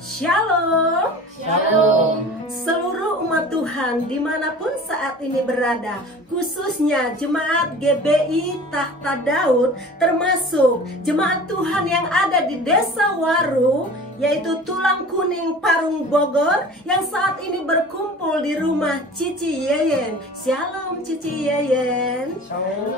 Shalom. Shalom. Seluruh umat Tuhan dimanapun saat ini berada, khususnya jemaat GBI Tahta Daud, termasuk jemaat Tuhan yang ada di Desa Waru, yaitu Tulang Kuning, Parung, Bogor, yang saat ini berkumpul di rumah Cici Yeyen. Shalom Cici Yeyen.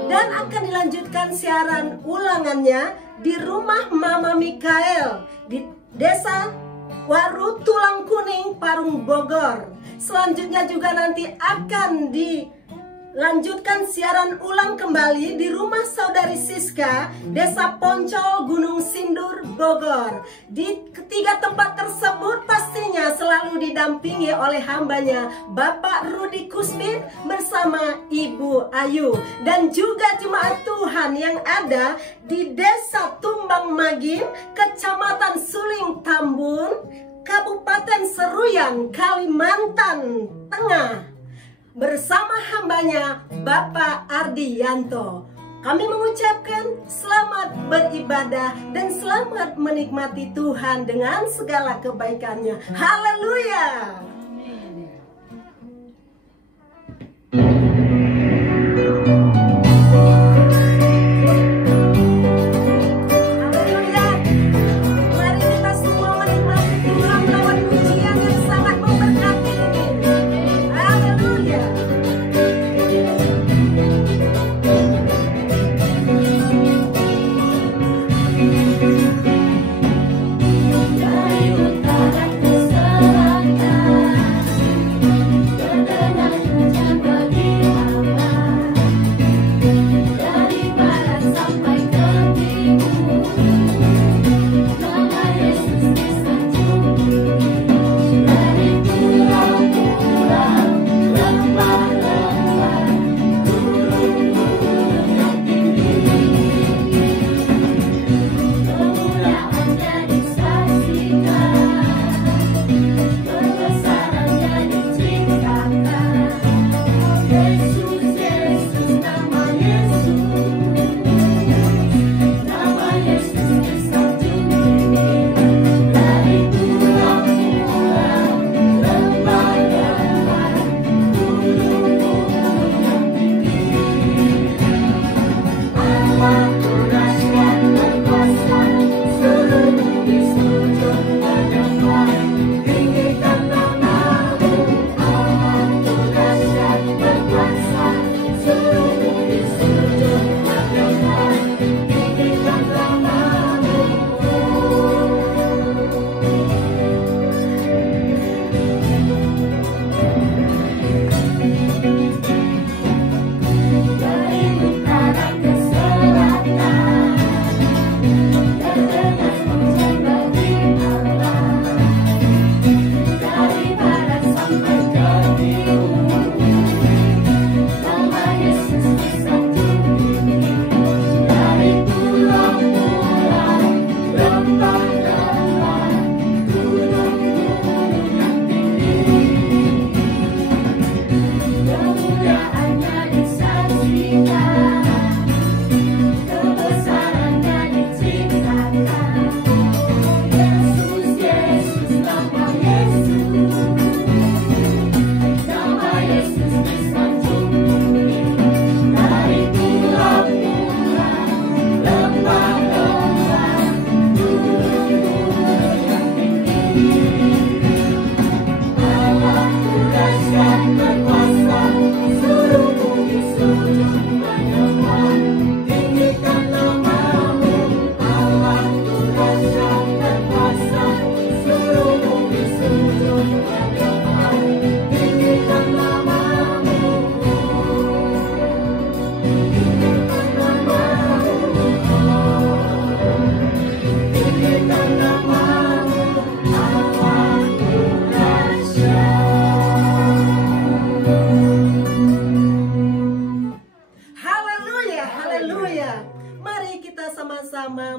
Dan akan dilanjutkan siaran ulangannya di rumah Mama Mikael di Desa Waru, Tulang Kuning, Parung, Bogor. Selanjutnya juga nanti akan dilanjutkan siaran ulang kembali di rumah Saudari Siska, Desa Poncol, Gunung Sindur, Bogor. Di ketiga tempat tersebut pastinya selalu didampingi oleh hambanya Bapak Rudi Kusmin bersama Ibu Ayu. Dan juga jemaat Tuhan yang ada di Desa Tumbang Magin, Kecamatan Suling Tambun, Kabupaten Seruyan, Kalimantan Tengah, bersama hambanya Bapak Ardiyanto. Kami mengucapkan selamat beribadah dan selamat menikmati Tuhan dengan segala kebaikannya. Haleluya.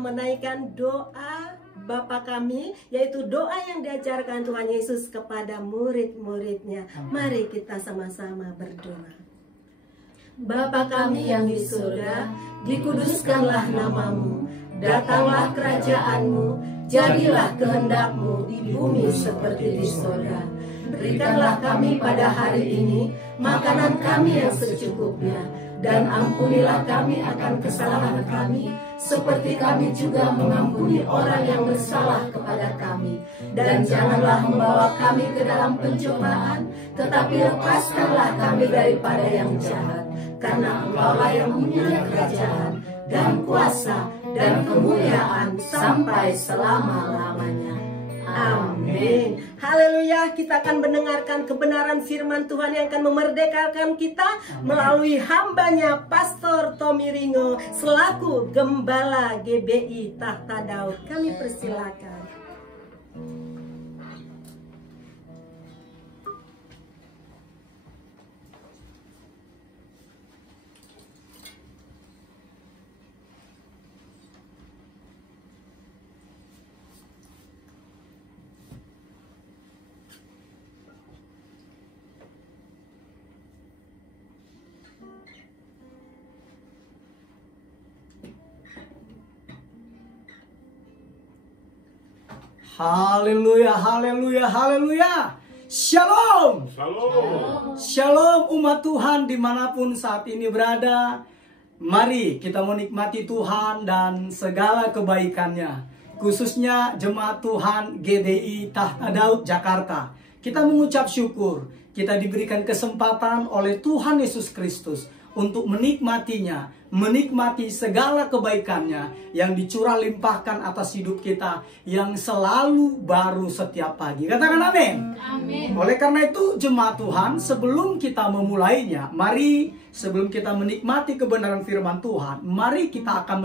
Menaikkan doa Bapa kami, yaitu doa yang diajarkan Tuhan Yesus kepada murid-muridnya. Mari kita sama-sama berdoa. Bapa kami yang di surga, dikuduskanlah namamu, datanglah kerajaanmu, Jadilah kehendak-Mu di bumi seperti di sorga. Berikanlah kami pada hari ini makanan kami yang secukupnya, dan ampunilah kami akan kesalahan kami, seperti kami juga mengampuni orang yang bersalah kepada kami. Dan janganlah membawa kami ke dalam pencobaan, tetapi lepaskanlah kami daripada yang jahat. Karena Engkau-lah yang punya kerajaan, dan kuasa, dan kemuliaan sampai selama-lamanya. Amin. Haleluya. Kita akan mendengarkan kebenaran firman Tuhan yang akan memerdekakan kita melalui hambanya Pastor Tommy Ringo selaku Gembala GBI Tahta Daud. Kami persilakan. Haleluya, haleluya, haleluya. Shalom. Shalom. Shalom umat Tuhan dimanapun saat ini berada. Mari kita menikmati Tuhan dan segala kebaikannya. Khususnya jemaat Tuhan GBI Tahta Daud Jakarta. Kita mengucap syukur. Kita diberikan kesempatan oleh Tuhan Yesus Kristus untuk menikmatinya, menikmati segala kebaikannya yang dicurah limpahkan atas hidup kita yang selalu baru setiap pagi. Katakan amin. Amin. Oleh karena itu jemaat Tuhan, sebelum kita memulainya, mari sebelum kita menikmati kebenaran firman Tuhan, mari kita akan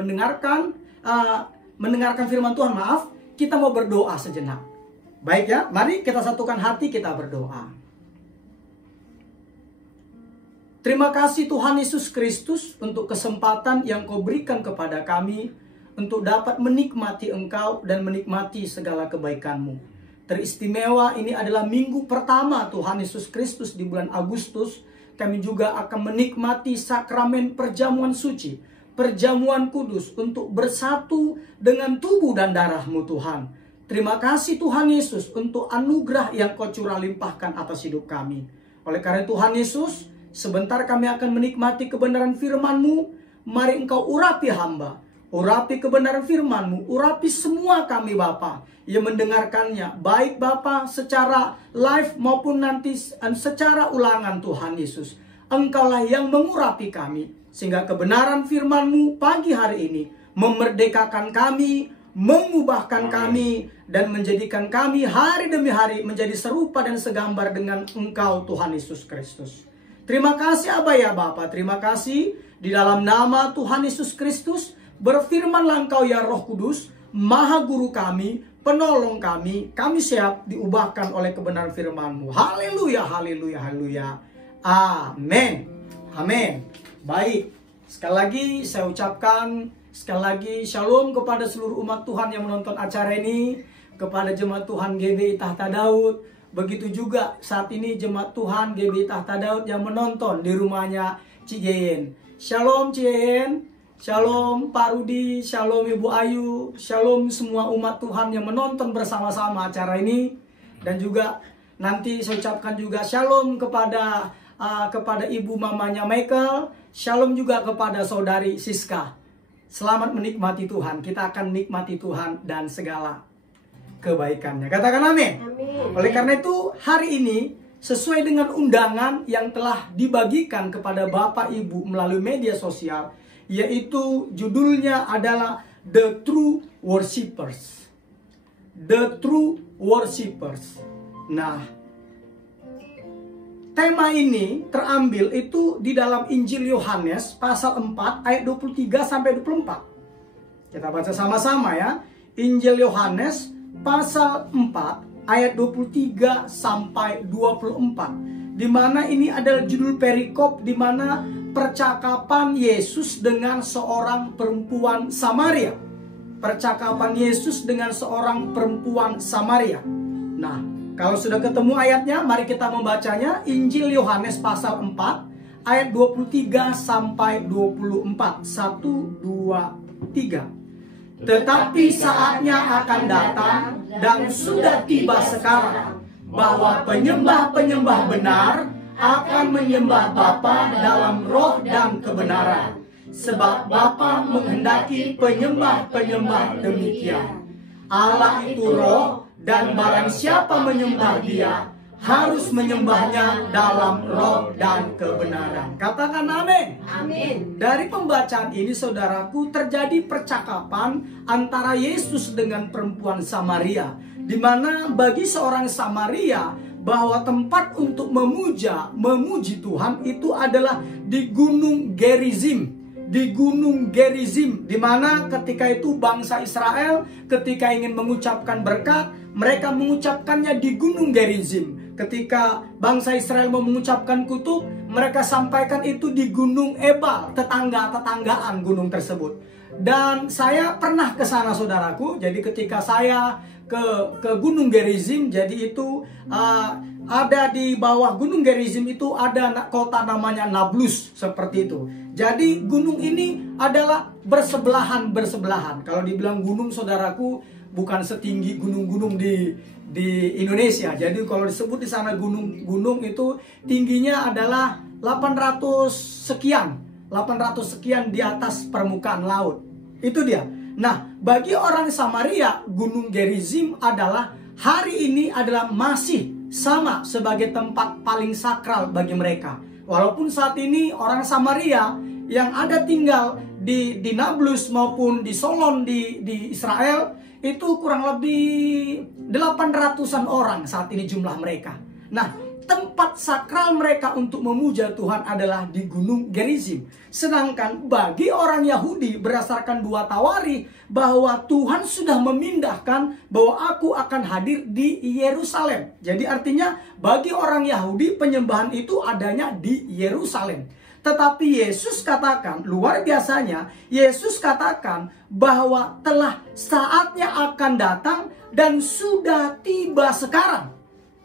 mendengarkan firman Tuhan. Maaf, kita mau berdoa sejenak. Baik ya, mari kita satukan hati, kita berdoa. Terima kasih Tuhan Yesus Kristus untuk kesempatan yang Kau berikan kepada kami untuk dapat menikmati Engkau dan menikmati segala kebaikan-Mu. Teristimewa ini adalah minggu pertama Tuhan Yesus Kristus di bulan Agustus. Kami juga akan menikmati sakramen perjamuan suci, perjamuan kudus untuk bersatu dengan tubuh dan darah-Mu Tuhan. Terima kasih Tuhan Yesus untuk anugerah yang Kau curah limpahkan atas hidup kami. Oleh karena Tuhan Yesus, sebentar kami akan menikmati kebenaran firman-Mu. Mari Engkau urapi hamba, urapi kebenaran firman-Mu, urapi semua kami Bapa yang mendengarkannya, baik Bapa secara live maupun nanti secara ulangan. Tuhan Yesus, Engkaulah yang mengurapi kami, sehingga kebenaran firman-Mu pagi hari ini memerdekakan kami, mengubahkan kami, dan menjadikan kami hari demi hari menjadi serupa dan segambar dengan Engkau Tuhan Yesus Kristus. Terima kasih Aba ya Bapa, terima kasih di dalam nama Tuhan Yesus Kristus. Berfirmanlah Engkau ya Roh Kudus, Maha Guru kami, penolong kami siap diubahkan oleh kebenaran firman-Mu. Haleluya, haleluya, haleluya. Amin, amin. Baik, sekali lagi saya ucapkan sekali lagi shalom kepada seluruh umat Tuhan yang menonton acara ini, kepada jemaat Tuhan GBI Tahta Daud. Begitu juga saat ini jemaat Tuhan GBI Tahta Daud yang menonton di rumahnya Ci Yeyen. Shalom Ci Yeyen, shalom Pak Rudi, shalom Ibu Ayu, shalom semua umat Tuhan yang menonton bersama-sama acara ini. Dan juga nanti saya ucapkan juga shalom kepada ibu mamanya Michael, shalom juga kepada saudari Siska. Selamat menikmati Tuhan, kita akan nikmati Tuhan dan segala kebaikannya. Katakan amin. Amin. Oleh karena itu hari ini sesuai dengan undangan yang telah dibagikan kepada Bapak Ibu melalui media sosial, yaitu judulnya adalah The True Worshippers. The True Worshippers. Nah, tema ini terambil itu di dalam Injil Yohanes pasal 4 ayat 23 sampai 24. Kita baca sama-sama ya. Injil Yohanes pasal 4 ayat 23 sampai 24. Di mana ini adalah judul perikop, di mana percakapan Yesus dengan seorang perempuan Samaria. Percakapan Yesus dengan seorang perempuan Samaria. Nah, kalau sudah ketemu ayatnya, mari kita membacanya. Injil Yohanes pasal 4 ayat 23 sampai 24. 1, 2, 3. Tetapi saatnya akan datang dan sudah tiba sekarang bahwa penyembah-penyembah benar akan menyembah Bapa dalam roh dan kebenaran. Sebab Bapa menghendaki penyembah-penyembah demikian. Allah itu roh, dan barang siapa menyembah Dia harus menyembahnya dalam roh dan kebenaran. Katakan amin. Amin. Dari pembacaan ini, saudaraku, terjadi percakapan antara Yesus dengan perempuan Samaria, di mana bagi seorang Samaria bahwa tempat untuk memuji Tuhan itu adalah di Gunung Gerizim. Di Gunung Gerizim, di mana ketika itu bangsa Israel ketika ingin mengucapkan berkat, mereka mengucapkannya di Gunung Gerizim. Ketika bangsa Israel mau mengucapkan kutuk, mereka sampaikan itu di Gunung Ebal, tetanggaan gunung tersebut. Dan saya pernah ke sana, saudaraku. Jadi ketika saya ke Gunung Gerizim, jadi itu ada di bawah Gunung Gerizim itu ada kota namanya Nablus, seperti itu. Jadi gunung ini adalah bersebelahan. Kalau dibilang gunung, saudaraku, bukan setinggi gunung-gunung di Indonesia. Jadi kalau disebut di sana gunung itu tingginya adalah 800 sekian di atas permukaan laut. Itu dia. Nah, bagi orang Samaria, Gunung Gerizim adalah hari ini adalah masih sama sebagai tempat paling sakral bagi mereka. Walaupun saat ini orang Samaria yang ada tinggal di Nablus maupun di Solon di Israel itu kurang lebih 800-an orang saat ini jumlah mereka. Nah, tempat sakral mereka untuk memuja Tuhan adalah di Gunung Gerizim. Sedangkan bagi orang Yahudi berdasarkan 2 Tawari bahwa Tuhan sudah memindahkan bahwa aku akan hadir di Yerusalem. Jadi artinya bagi orang Yahudi penyembahan itu adanya di Yerusalem. Tetapi Yesus katakan, luar biasanya, Yesus katakan bahwa telah saatnya akan datang dan sudah tiba sekarang.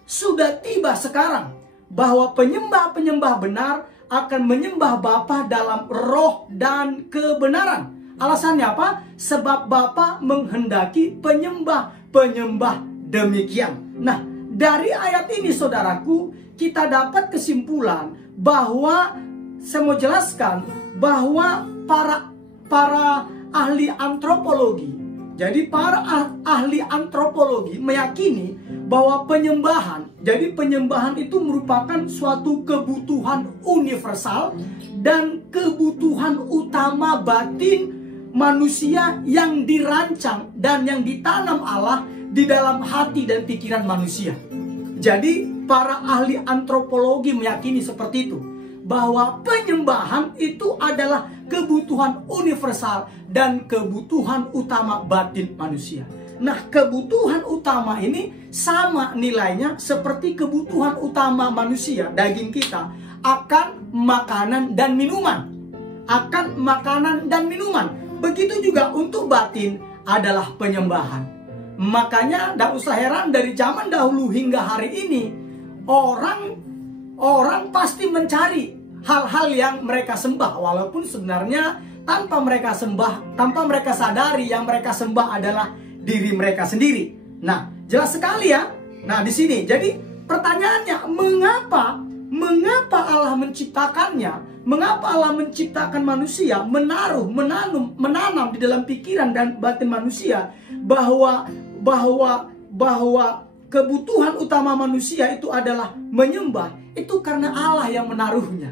Sudah tiba sekarang bahwa penyembah-penyembah benar akan menyembah Bapa dalam roh dan kebenaran. Alasannya apa? Sebab Bapa menghendaki penyembah-penyembah demikian. Nah, dari ayat ini, saudaraku, kita dapat kesimpulan bahwa saya mau jelaskan bahwa para ahli antropologi, jadi para ahli antropologi meyakini bahwa penyembahan itu merupakan suatu kebutuhan universal dan kebutuhan utama batin manusia yang dirancang dan yang ditanam Allah di dalam hati dan pikiran manusia. Jadi para ahli antropologi meyakini seperti itu, bahwa penyembahan itu adalah kebutuhan universal dan kebutuhan utama batin manusia. Nah, kebutuhan utama ini sama nilainya seperti kebutuhan utama manusia, daging kita, akan makanan dan minuman. Begitu juga untuk batin adalah penyembahan. Makanya tidak usah heran dari zaman dahulu hingga hari ini, orang pasti mencari hal-hal yang mereka sembah, walaupun sebenarnya tanpa mereka sadari yang mereka sembah adalah diri mereka sendiri. Nah, jelas sekali ya. Nah, di sini jadi pertanyaannya, mengapa Allah menciptakannya? Mengapa Allah menciptakan manusia, menanam di dalam pikiran dan batin manusia bahwa kebutuhan utama manusia itu adalah menyembah? Itu karena Allah yang menaruhnya.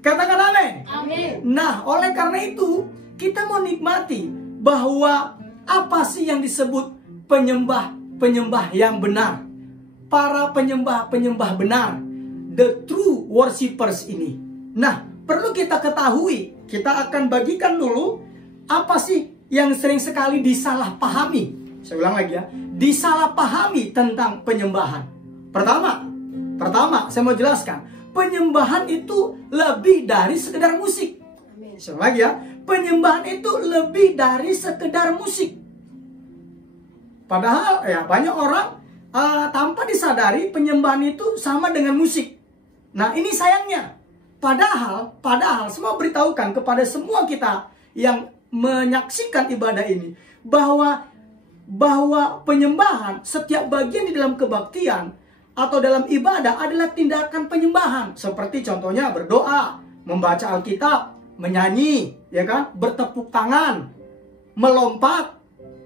Katakan amin. Amin. Nah, oleh karena itu kita mau nikmati bahwa apa sih yang disebut penyembah yang benar. Para penyembah benar, the true worshippers ini. Nah, perlu kita ketahui, kita akan bagikan dulu apa sih yang sering sekali disalahpahami. Saya ulang lagi ya, disalahpahami tentang penyembahan. Pertama, saya mau jelaskan, penyembahan itu lebih dari sekedar musik. Saya ulang lagi ya, penyembahan itu lebih dari sekedar musik. Padahal ya banyak orang tanpa disadari penyembahan itu sama dengan musik. Nah, ini sayangnya. Padahal semua beritahukan kepada semua kita yang menyaksikan ibadah ini, bahwa penyembahan, setiap bagian di dalam kebaktian atau dalam ibadah adalah tindakan penyembahan. Seperti contohnya berdoa, membaca Alkitab, menyanyi, ya kan, bertepuk tangan, melompat,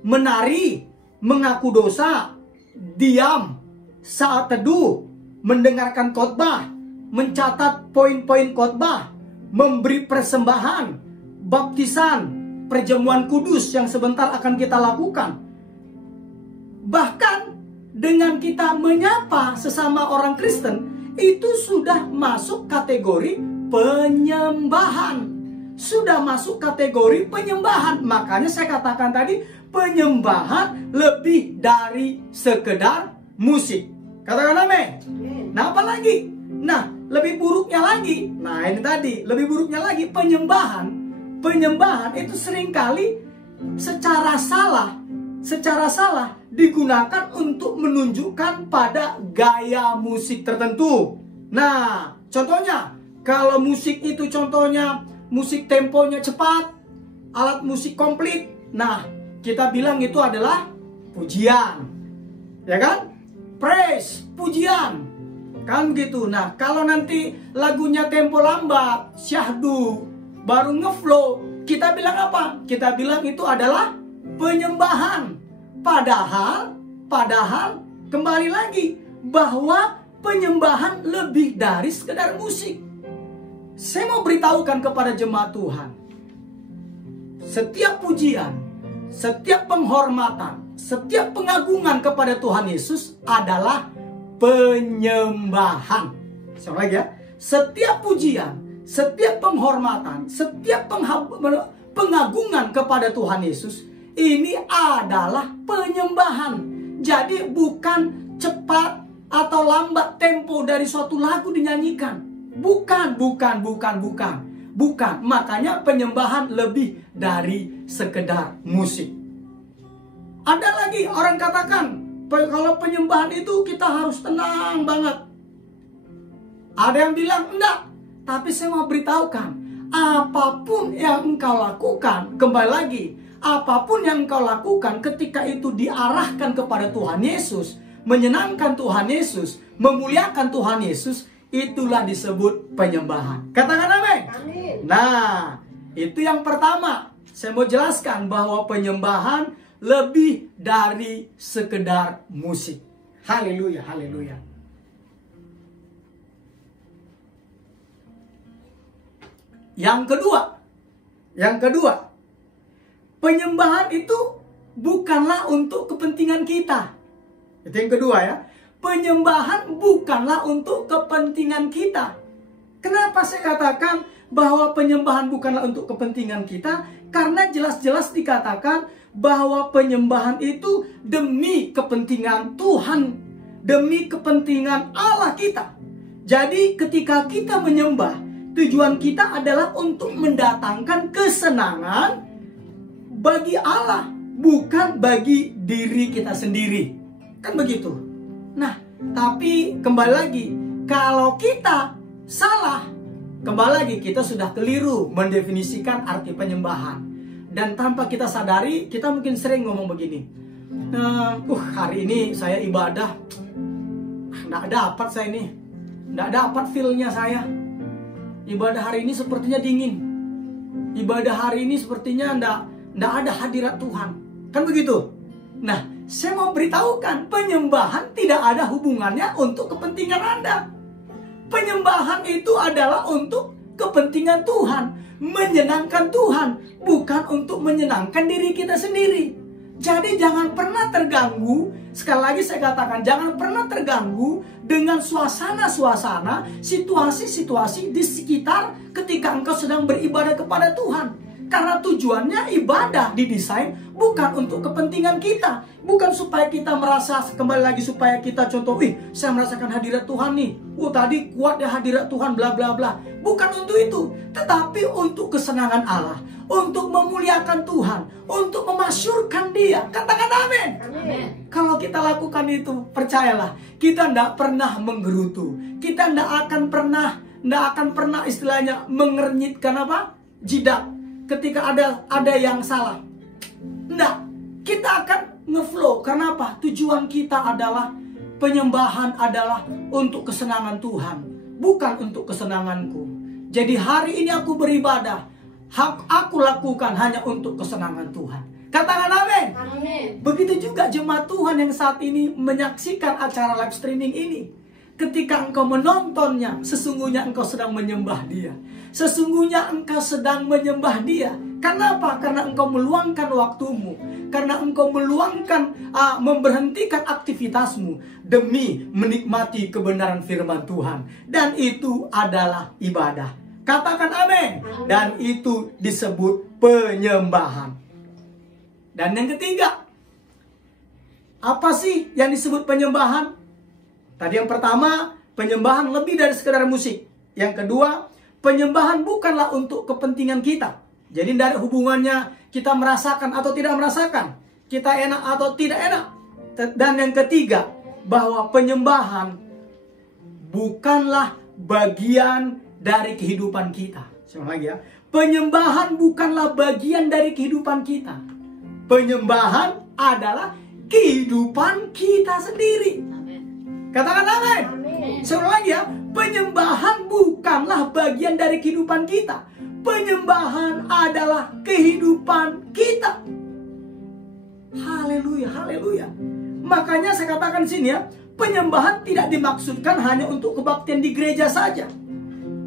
menari, mengaku dosa, diam, saat teduh, mendengarkan khotbah, mencatat poin-poin khotbah, memberi persembahan, baptisan, perjamuan kudus yang sebentar akan kita lakukan. Bahkan dengan kita menyapa sesama orang Kristen, itu sudah masuk kategori penyembahan. Sudah masuk kategori penyembahan. Makanya saya katakan tadi, penyembahan lebih dari sekedar musik. Katakan amin. Nah, apa lagi? Nah, lebih buruknya lagi. Nah, ini tadi, lebih buruknya lagi penyembahan. Penyembahan itu seringkali secara salah digunakan untuk menunjukkan pada gaya musik tertentu. Nah, contohnya, kalau musik itu contohnya musik temponya cepat, alat musik komplit. Nah, kita bilang itu adalah pujian. Ya kan? Praise, pujian. Kan gitu. Nah, kalau nanti lagunya tempo lambat, syahdu, baru ngeflow, kita bilang apa? Kita bilang itu adalah penyembahan. Padahal kembali lagi bahwa penyembahan lebih dari sekedar musik. Saya mau beritahukan kepada jemaat Tuhan, setiap pujian, setiap penghormatan, setiap pengagungan kepada Tuhan Yesus adalah penyembahan. Sekali lagi ya, setiap pujian, setiap penghormatan, setiap pengagungan kepada Tuhan Yesus, ini adalah penyembahan. Jadi bukan cepat atau lambat tempo dari suatu lagu dinyanyikan. Bukan. Makanya penyembahan lebih dari sekedar musik. Ada lagi orang katakan, kalau penyembahan itu kita harus tenang banget. Ada yang bilang enggak. Tapi saya mau beritahukan, apapun yang engkau lakukan, kembali lagi, apapun yang engkau lakukan ketika itu diarahkan kepada Tuhan Yesus, menyenangkan Tuhan Yesus, memuliakan Tuhan Yesus, itulah disebut penyembahan. Katakan amin. Nah, itu yang pertama. Saya mau jelaskan bahwa penyembahan lebih dari sekedar musik. Haleluya, haleluya. Yang kedua, penyembahan itu bukanlah untuk kepentingan kita. Itu yang kedua ya. Penyembahan bukanlah untuk kepentingan kita. Kenapa saya katakan bahwa penyembahan bukanlah untuk kepentingan kita? Karena jelas-jelas dikatakan bahwa penyembahan itu demi kepentingan Tuhan, demi kepentingan Allah kita. Jadi ketika kita menyembah, tujuan kita adalah untuk mendatangkan kesenangan bagi Allah, bukan bagi diri kita sendiri. Kan begitu. Nah, tapi kembali lagi, kalau kita salah, kembali lagi kita sudah keliru mendefinisikan arti penyembahan. Dan tanpa kita sadari, kita mungkin sering ngomong begini, hari ini saya ibadah, nggak dapat saya ini, nggak dapat feel-nya saya. Ibadah hari ini sepertinya dingin. Ibadah hari ini sepertinya nggak ada hadirat Tuhan. Kan begitu? Nah, saya mau beritahukan, penyembahan tidak ada hubungannya untuk kepentingan Anda. Penyembahan itu adalah untuk kepentingan Tuhan, menyenangkan Tuhan, bukan untuk menyenangkan diri kita sendiri. Jadi jangan pernah terganggu, sekali lagi saya katakan, jangan pernah terganggu dengan suasana-suasana, situasi-situasi di sekitar ketika engkau sedang beribadah kepada Tuhan. Karena tujuannya ibadah didesain bukan untuk kepentingan kita. Bukan supaya kita merasa, kembali lagi supaya kita contoh, saya merasakan hadirat Tuhan nih. Tadi kuat ya hadirat Tuhan, bla bla bla. Bukan untuk itu. Tetapi untuk kesenangan Allah. Untuk memuliakan Tuhan. Untuk memasyurkan Dia. Katakan amin. Amin. Kalau kita lakukan itu, percayalah, kita tidak pernah menggerutu. Kita tidak akan pernah istilahnya mengernyitkan apa? Jidat. ketika ada yang salah. Enggak, kita akan ngeflow. Karena apa? Tujuan kita adalah penyembahan adalah untuk kesenangan Tuhan, bukan untuk kesenanganku. Jadi hari ini aku beribadah, aku lakukan hanya untuk kesenangan Tuhan. Katakan amin. Begitu juga jemaat Tuhan yang saat ini menyaksikan acara live streaming ini. Ketika engkau menontonnya, sesungguhnya engkau sedang menyembah Dia. Sesungguhnya engkau sedang menyembah Dia. Kenapa? Karena engkau meluangkan waktumu. Karena engkau meluangkan, memberhentikan aktivitasmu demi menikmati kebenaran firman Tuhan. Dan itu adalah ibadah. Katakan amin. Dan itu disebut penyembahan. Dan yang ketiga, apa sih yang disebut penyembahan? Tadi yang pertama, penyembahan lebih dari sekedar musik. Yang kedua, penyembahan bukanlah untuk kepentingan kita. Jadi tidak ada hubungannya kita merasakan atau tidak merasakan, kita enak atau tidak enak. Dan yang ketiga, bahwa penyembahan bukanlah bagian dari kehidupan kita. Sama lagi ya. Penyembahan bukanlah bagian dari kehidupan kita. Penyembahan adalah kehidupan kita sendiri. Katakan amin. Sekali lagi ya, penyembahan bukanlah bagian dari kehidupan kita. Penyembahan adalah kehidupan kita. Haleluya, haleluya. Makanya saya katakan di sini ya, penyembahan tidak dimaksudkan hanya untuk kebaktian di gereja saja.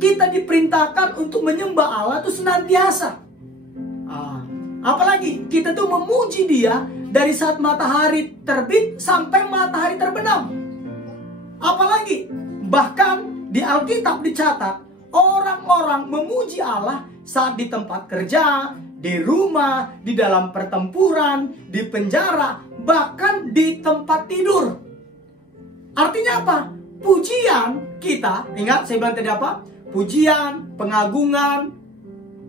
Kita diperintahkan untuk menyembah Allah itu senantiasa. Apalagi kita tuh memuji Dia dari saat matahari terbit sampai matahari terbenam. Apalagi bahkan di Alkitab dicatat orang-orang memuji Allah saat di tempat kerja, di rumah, di dalam pertempuran, di penjara, bahkan di tempat tidur. Artinya apa? Pujian kita, ingat saya bilang tadi apa? Pujian, pengagungan,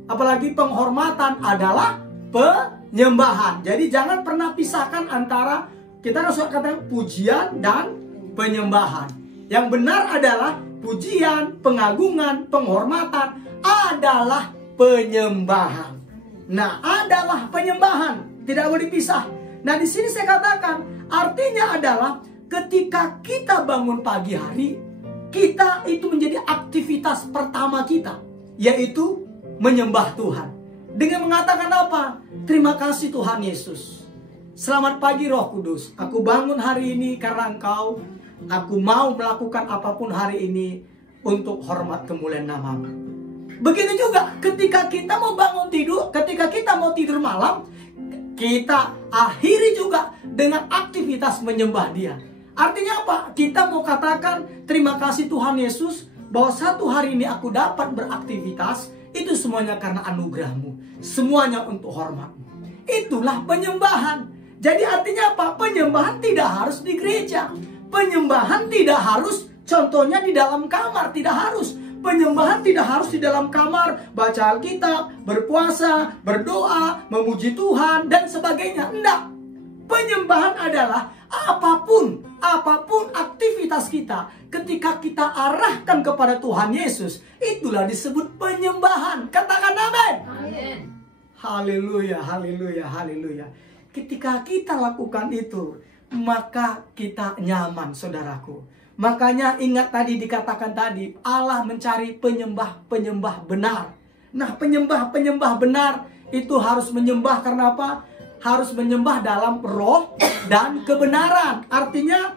apalagi penghormatan adalah penyembahan. Jadi jangan pernah pisahkan antara, kita harus katakan pujian dan penyembahan. Yang benar adalah pujian, pengagungan, penghormatan adalah penyembahan. Nah, adalah penyembahan, tidak boleh dipisah. Nah, di sini saya katakan artinya adalah ketika kita bangun pagi hari, kita itu menjadi aktivitas pertama kita, yaitu menyembah Tuhan. Dengan mengatakan apa? Terima kasih Tuhan Yesus. Selamat pagi Roh Kudus. Aku bangun hari ini karena Engkau. Aku mau melakukan apapun hari ini untuk hormat kemuliaan nama-Mu. Begitu juga ketika kita mau bangun tidur, ketika kita mau tidur malam, kita akhiri juga dengan aktivitas menyembah Dia. Artinya apa? Kita mau katakan terima kasih Tuhan Yesus bahwa satu hari ini aku dapat beraktivitas. Itu semuanya karena anugerah-Mu. Semuanya untuk hormat-Mu. Itulah penyembahan. Jadi artinya apa? Penyembahan tidak harus di gereja. Penyembahan tidak harus, contohnya di dalam kamar, tidak harus. Penyembahan tidak harus di dalam kamar, baca Alkitab, berpuasa, berdoa, memuji Tuhan, dan sebagainya. Enggak. Penyembahan adalah apapun aktivitas kita, ketika kita arahkan kepada Tuhan Yesus, itulah disebut penyembahan. Katakan amin. Amin. Haleluya, haleluya, haleluya. Ketika kita lakukan itu, maka kita nyaman, saudaraku. Makanya ingat tadi dikatakan tadi, Allah mencari penyembah-penyembah benar. Nah, penyembah-penyembah benar itu harus menyembah karena apa? Harus menyembah dalam roh dan kebenaran. Artinya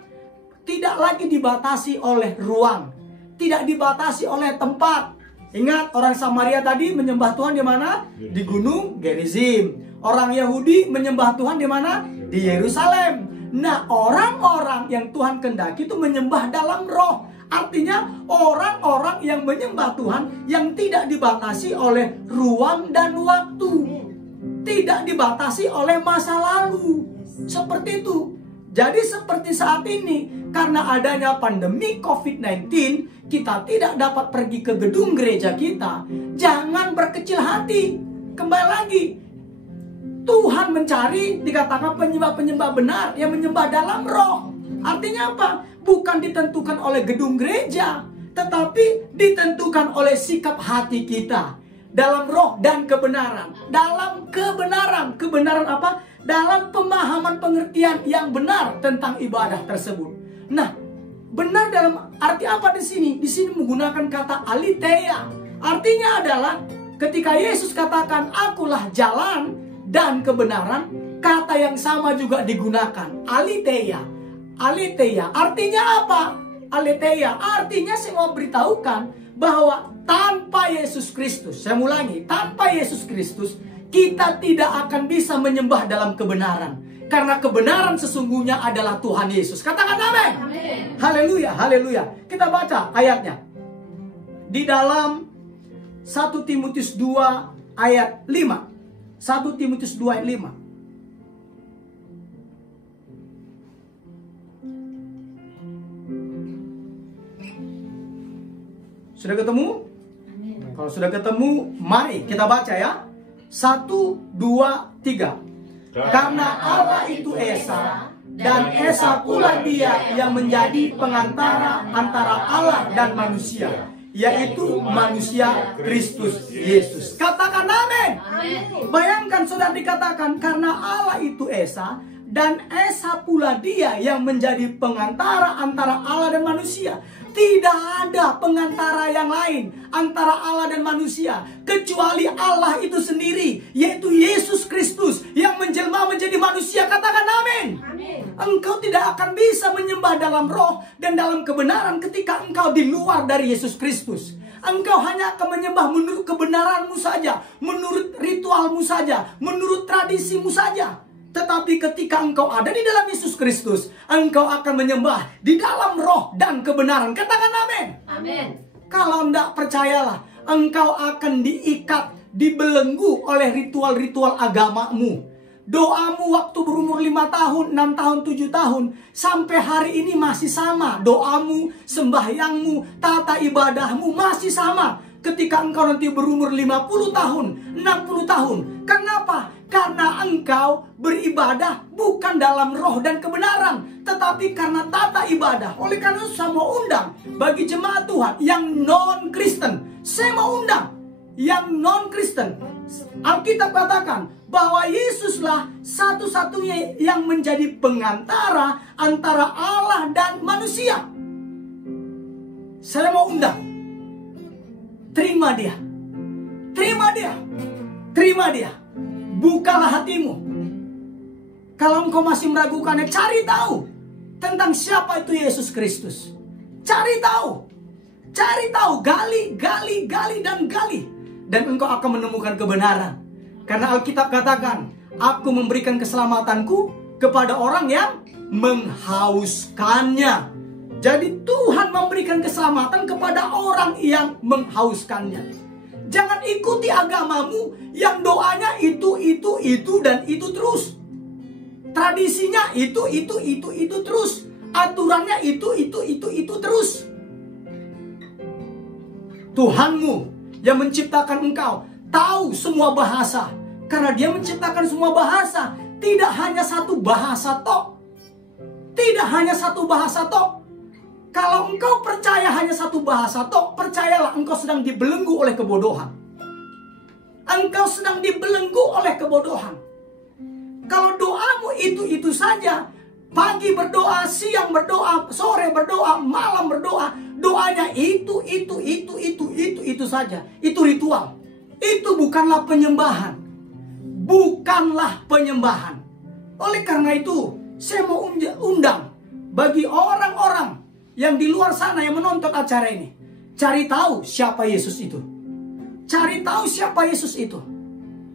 tidak lagi dibatasi oleh ruang, tidak dibatasi oleh tempat. Ingat, orang Samaria tadi menyembah Tuhan di mana? Di Gunung Gerizim. Orang Yahudi menyembah Tuhan di mana? Di Yerusalem. Nah, orang-orang yang Tuhan kehendaki itu menyembah dalam roh. Artinya orang-orang yang menyembah Tuhan yang tidak dibatasi oleh ruang dan waktu, tidak dibatasi oleh masa lalu. Seperti itu. Jadi seperti saat ini, karena adanya pandemi COVID-19, kita tidak dapat pergi ke gedung gereja kita. Jangan berkecil hati. Kembali lagi, Tuhan mencari, dikatakan penyembah-penyembah benar yang menyembah dalam roh. Artinya apa? Bukan ditentukan oleh gedung gereja, tetapi ditentukan oleh sikap hati kita. dalam roh dan kebenaran. Dalam kebenaran. Kebenaran apa? Dalam pemahaman pengertian yang benar tentang ibadah tersebut. Nah, benar dalam arti apa di sini? Di sini menggunakan kata aletheia. Artinya adalah ketika Yesus katakan, "Akulah jalan dan kebenaran," kata yang sama juga digunakan, aletheia. Aletheia artinya apa? Aletheia artinya saya mau beritahukan bahwa tanpa Yesus Kristus, saya ulangi, tanpa Yesus Kristus kita tidak akan bisa menyembah dalam kebenaran. Karena kebenaran sesungguhnya adalah Tuhan Yesus. Katakan amin. Haleluya, haleluya. Kita baca ayatnya. Di dalam 1 Timotius 2 ayat 5. 1 Timotius 2 ayat 5. Sudah ketemu? Kalau sudah ketemu, mari kita baca ya. 1, 2, 3. Karena Allah itu Esa, dan Esa pula Dia yang menjadi pengantara antara Allah dan manusia, yaitu manusia Kristus Yesus. Katakan amin. Bayangkan saudara dikatakan, karena Allah itu Esa, dan Esa pula Dia yang menjadi pengantara antara Allah dan manusia. Tidak ada pengantara yang lain antara Allah dan manusia kecuali Allah itu sendiri, yaitu Yesus Kristus yang menjelma menjadi manusia. Katakan amin. Engkau tidak akan bisa menyembah dalam roh dan dalam kebenaran ketika engkau di luar dari Yesus Kristus. Engkau hanya akan menyembah menurut kebenaranmu saja, menurut ritualmu saja, menurut tradisimu saja. Tetapi ketika engkau ada di dalam Yesus Kristus, engkau akan menyembah di dalam roh dan kebenaran. Katakan amin. Amin. Kalau tidak, percayalah, engkau akan diikat, dibelenggu oleh ritual-ritual agamamu. Doamu waktu berumur 5 tahun, 6 tahun, 7 tahun, sampai hari ini masih sama. Doamu, sembahyangmu, tata ibadahmu masih sama. Ketika engkau nanti berumur 50 tahun, 60 tahun. Kenapa? Karena engkau beribadah bukan dalam roh dan kebenaran, tetapi karena tata ibadah. Oleh karena itu saya mau undang bagi jemaat Tuhan yang non-Kristen. Saya mau undang yang non-Kristen. Alkitab katakan bahwa Yesuslah satu-satunya yang menjadi pengantara antara Allah dan manusia. Saya mau undang. Terima Dia. Terima Dia. Terima Dia. Bukalah hatimu. Kalau engkau masih meragukannya, cari tahu tentang siapa itu Yesus Kristus. Cari tahu. Cari tahu. Gali, gali, gali, dan gali. Dan engkau akan menemukan kebenaran. Karena Alkitab katakan, aku memberikan keselamatanku kepada orang yang menghauskannya. Jadi Tuhan memberikan keselamatan kepada orang yang menghauskannya. Jangan ikuti agamamu yang doanya itu, dan itu terus. Tradisinya itu terus. Aturannya itu terus. Tuhanmu yang menciptakan engkau tahu semua bahasa. Karena Dia menciptakan semua bahasa. Tidak hanya satu bahasa tok. Tidak hanya satu bahasa tok. Kalau engkau percaya hanya satu bahasa tok, percayalah engkau sedang dibelenggu oleh kebodohan. Engkau sedang dibelenggu oleh kebodohan. Kalau doamu itu saja, pagi berdoa, siang berdoa, sore berdoa, malam berdoa, doanya itu saja. Itu ritual. Itu bukanlah penyembahan. Bukanlah penyembahan. Oleh karena itu, saya mau undang bagi orang-orang yang di luar sana yang menonton acara ini, cari tahu siapa Yesus itu. Cari tahu siapa Yesus itu.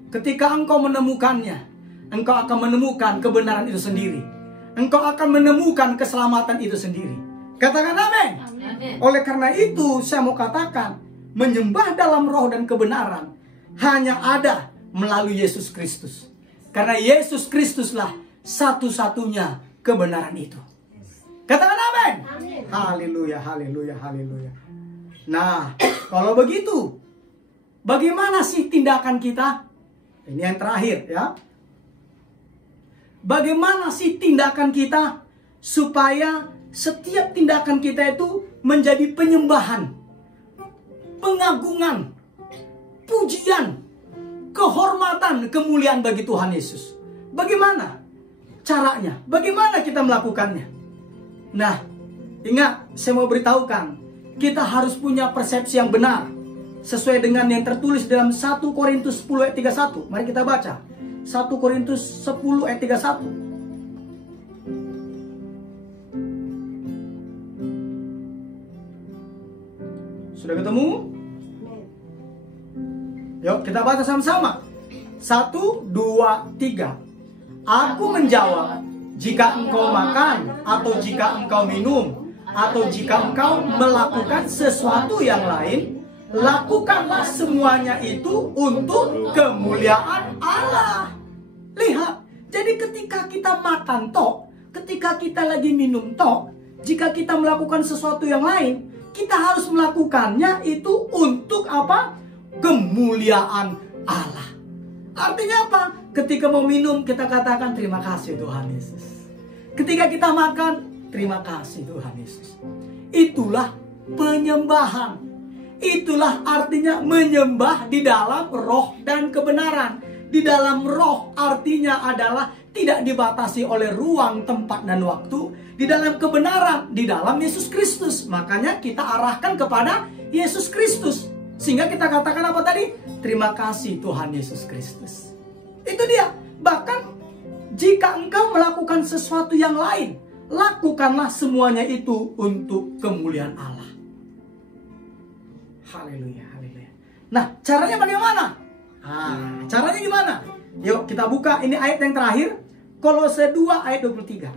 Ketika engkau menemukannya, engkau akan menemukan kebenaran itu sendiri. Engkau akan menemukan keselamatan itu sendiri. Katakan amin. Oleh karena itu, saya mau katakan, menyembah dalam roh dan kebenaran hanya ada melalui Yesus Kristus. Karena Yesus Kristuslah satu-satunya kebenaran itu. Katakan amin. Haleluya, haleluya, haleluya. Nah, kalau begitu, bagaimana sih tindakan kita? Ini yang terakhir ya. Bagaimana sih tindakan kita supaya setiap tindakan kita itu menjadi penyembahan, pengagungan, pujian, kehormatan, kemuliaan bagi Tuhan Yesus. Bagaimana caranya? Bagaimana kita melakukannya? Nah, ingat, saya mau beritahukan, kita harus punya persepsi yang benar sesuai dengan yang tertulis dalam 1 Korintus 10 ayat 31. Mari kita baca 1 Korintus 10 ayat 31. Sudah ketemu? Yuk kita baca sama-sama. 1, 2, 3. Aku menjawab, jika engkau makan, atau jika engkau minum, atau jika engkau melakukan sesuatu yang lain, lakukanlah semuanya itu untuk kemuliaan Allah. Lihat, jadi ketika kita makan tok, ketika kita lagi minum tok, jika kita melakukan sesuatu yang lain, kita harus melakukannya itu untuk apa? Kemuliaan Allah. Artinya apa? Ketika mau minum, kita katakan terima kasih Tuhan Yesus. Ketika kita makan, terima kasih Tuhan Yesus. Itulah penyembahan. Itulah artinya menyembah di dalam roh dan kebenaran. Di dalam roh artinya adalah tidak dibatasi oleh ruang, tempat, dan waktu. Di dalam kebenaran, di dalam Yesus Kristus. Makanya kita arahkan kepada Yesus Kristus. Sehingga kita katakan apa tadi? Terima kasih Tuhan Yesus Kristus. Itu dia. Bahkan jika engkau melakukan sesuatu yang lain, lakukanlah semuanya itu untuk kemuliaan Allah. Haleluya, haleluya. Nah, caranya bagaimana? Caranya gimana? Yuk kita buka, ini ayat yang terakhir, Kolose 2 ayat 23.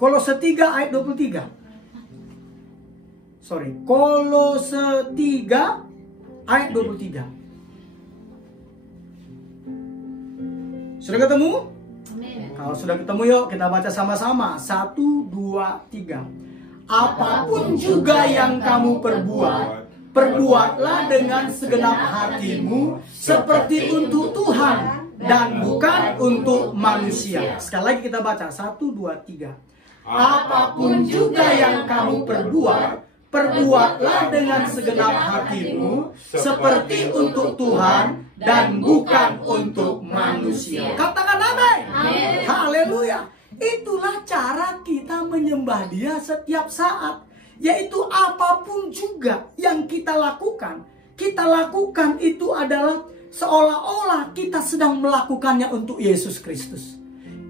Kolose 3 ayat 23. Kolose 3 ayat 23. Sudah ketemu? Kalau sudah ketemu, yuk kita baca sama-sama. 1, 2, 3. Apapun juga yang kamu perbuat, perbuatlah dengan segenap hatimu seperti untuk Tuhan dan bukan untuk manusia. Sekali lagi kita baca. 1, 2, 3. Apapun juga yang kamu perbuat, perbuatlah dengan segenap hatimu seperti untuk Tuhan dan bukan untuk manusia. Katakan amin. Haleluya. Itulah cara kita menyembah Dia setiap saat. Yaitu apapun juga yang kita lakukan itu adalah seolah-olah kita sedang melakukannya untuk Yesus Kristus.